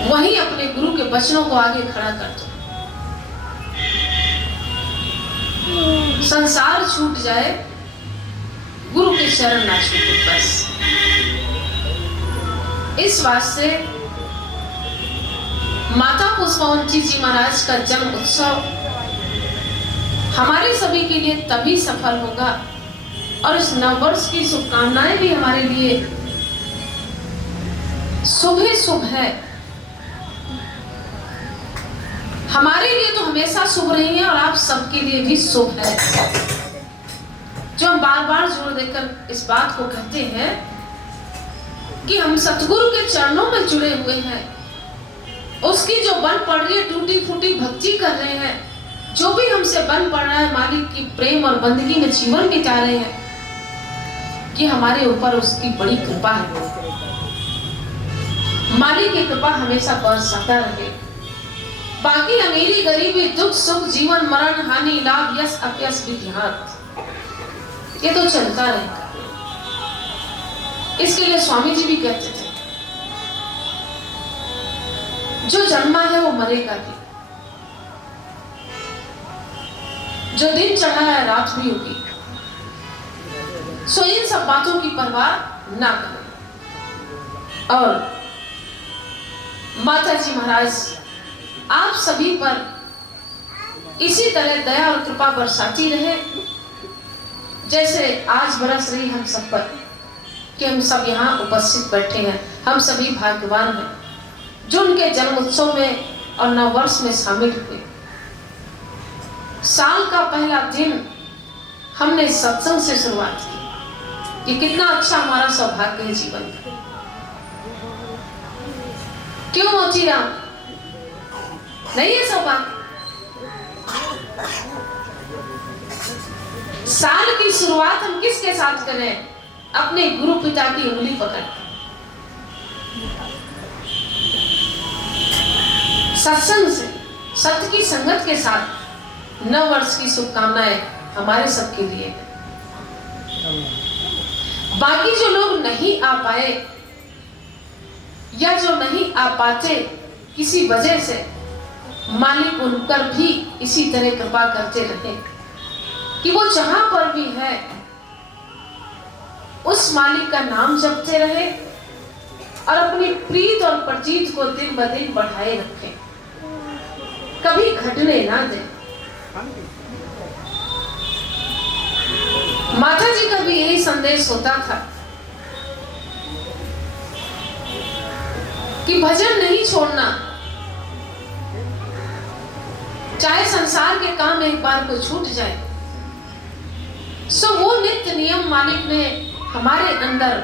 वहीं अपने गुरु के वचनों को आगे खड़ा कर दो। संसार छूट जाए, गुरु के शरण ना छूटे, बस। इस वास्ते माता पुष्पावंती जी महाराज का जन्म उत्सव हमारे सभी के लिए तभी सफल होगा, और इस नववर्ष की शुभकामनाएं भी हमारे लिए शुभ ही शुभ है। हमारे लिए तो हमेशा शुभ रही है और आप सबके लिए भी शुभ है। जो हम बार बार जोर देकर इस बात को कहते हैं कि हम सतगुरु के चरणों में जुड़े हुए हैं, उसकी जो बन पड़ रही है, टूटी फूटी भक्ति कर रहे हैं, जो भी हमसे बन पड़ रहा है, मालिक की प्रेम और बंदगी में जीवन बिता रहे हैं, कि हमारे ऊपर उसकी बड़ी कृपा है। मालिक की कृपा हमेशा बरसाता रहे। बाकी अमीरी गरीबी दुख सुख जीवन मरण हानि लाभ यश अपयश विद्यार्थ, ये तो चलता रहेगा। इसके लिए स्वामी जी भी कहते थे, जो जन्मा है वो मरेगा भी, जो दिन चढ़ा है रात भी होगी। सो इन सब बातों की परवाह ना करें। और माता जी महाराज आप सभी पर इसी तरह दया और कृपा बरसाती रहे, जैसे आज बरस रही हम सब पर, कि हम सब यहाँ उपस्थित बैठे हैं। हम सभी भाग्यवान हैं जो उनके जन्म उत्सव में और नववर्ष में शामिल हुए। साल का पहला दिन हमने सत्संग से शुरुआत की। ये कितना अच्छा हमारा सौभाग्य है जीवन का। क्यों मोतीराम, नहीं है सौभाग्य? साल की शुरुआत हम किसके साथ करें? अपने गुरु पिता की उंगली पकड़, सत्संग से, सत्य की संगत के साथ। नव वर्ष की शुभकामनाएं हमारे सबके लिए। बाकी जो लोग नहीं आ पाए या जो नहीं आ पाते किसी वजह से, मालिक उन पर भी इसी तरह कृपा करते रहे कि वो जहां पर भी है उस मालिक का नाम जपते रहे और अपनी प्रीत और प्रतीत को दिन ब दिन बढ़ाए रखें, कभी घटने ना दें। माता जी का भी यही संदेश होता था कि भजन नहीं छोड़ना, चाहे संसार के काम एक बार को छूट जाए। सो वो नित्य नियम मालिक ने हमारे अंदर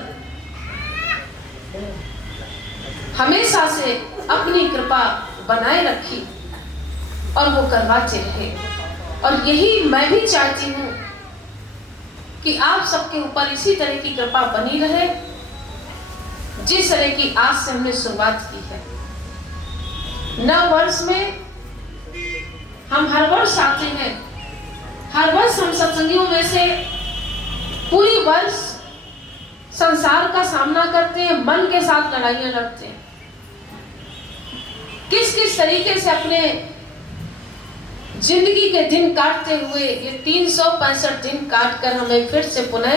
हमेशा से अपनी कृपा बनाए रखी और वो करवाते रहे। और यही मैं भी चाहती हूँ कि आप सबके ऊपर इसी तरह की कृपा बनी रहे, जिस तरह की आज से हमने शुरुआत की है। नव वर्ष में हम हर वर्ष आते हैं, हर वर्ष हम सत्संगियों में से पूरी वर्ष संसार का सामना करते हैं, मन के साथ लड़ाइयां लड़ते हैं, किस किस तरीके से अपने जिंदगी के दिन काटते हुए ये 365 दिन काट कर हमें फिर से पुनः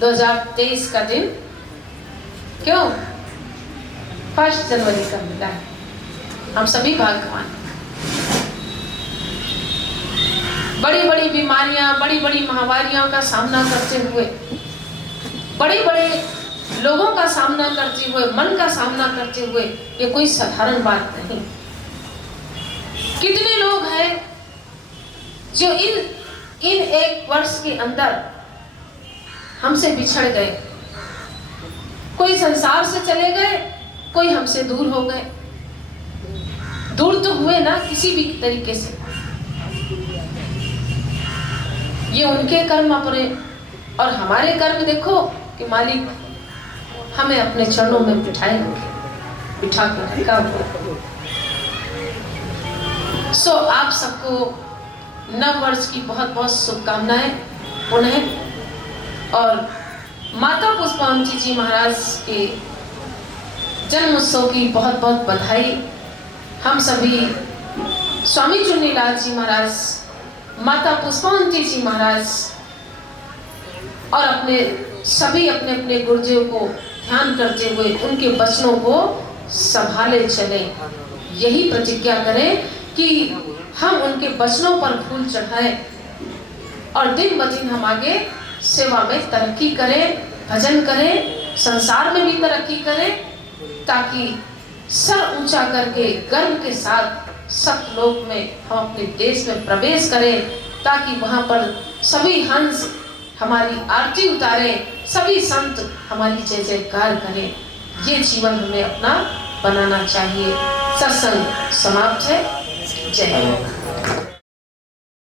2023 का दिन, क्यों 1 जनवरी का मिला है। हम सभी भाग्यवान। बड़ी बड़ी बीमारियां, बड़ी बड़ी महामारियों का सामना करते हुए, बड़े बड़े लोगों का सामना करते हुए, मन का सामना करते हुए, ये कोई साधारण बात नहीं। कितने लोग हैं जो इन एक वर्ष के अंदर हमसे बिछड़ गए, कोई संसार से चले गए, कोई हमसे दूर हो गए। दूर तो हुए ना किसी भी तरीके से, ये उनके कर्म अपने और हमारे कर्म देखो कि मालिक हमें अपने चरणों में बिठा कर रखा हुआ। सो आप सबको नव वर्ष की बहुत बहुत शुभकामनाएं पुनः, और माता पुष्पावंती जी महाराज के जन्म उत्सव की बहुत बहुत बधाई। हम सभी स्वामी चुन्नीलाल जी महाराज, माता पुष्पावंती जी महाराज और अपने अपने गुरुदेव को ध्यान करते हुए उनके वचनों को संभाले चले। यही प्रतिज्ञा करें कि हम उनके वचनों पर फूल चढ़ाएं और दिन ब दिन हम आगे सेवा में तरक्की करें, भजन करें, संसार में भी तरक्की करें, ताकि सर ऊंचा करके गर्व के साथ सतलोक में हम अपने देश में प्रवेश करें, ताकि वहां पर सभी हंस हमारी आरती उतारें, सभी संत हमारी जय जयकार करें। ये जीवन हमें अपना बनाना चाहिए। सत्संग समाप्त है। जय हिंद।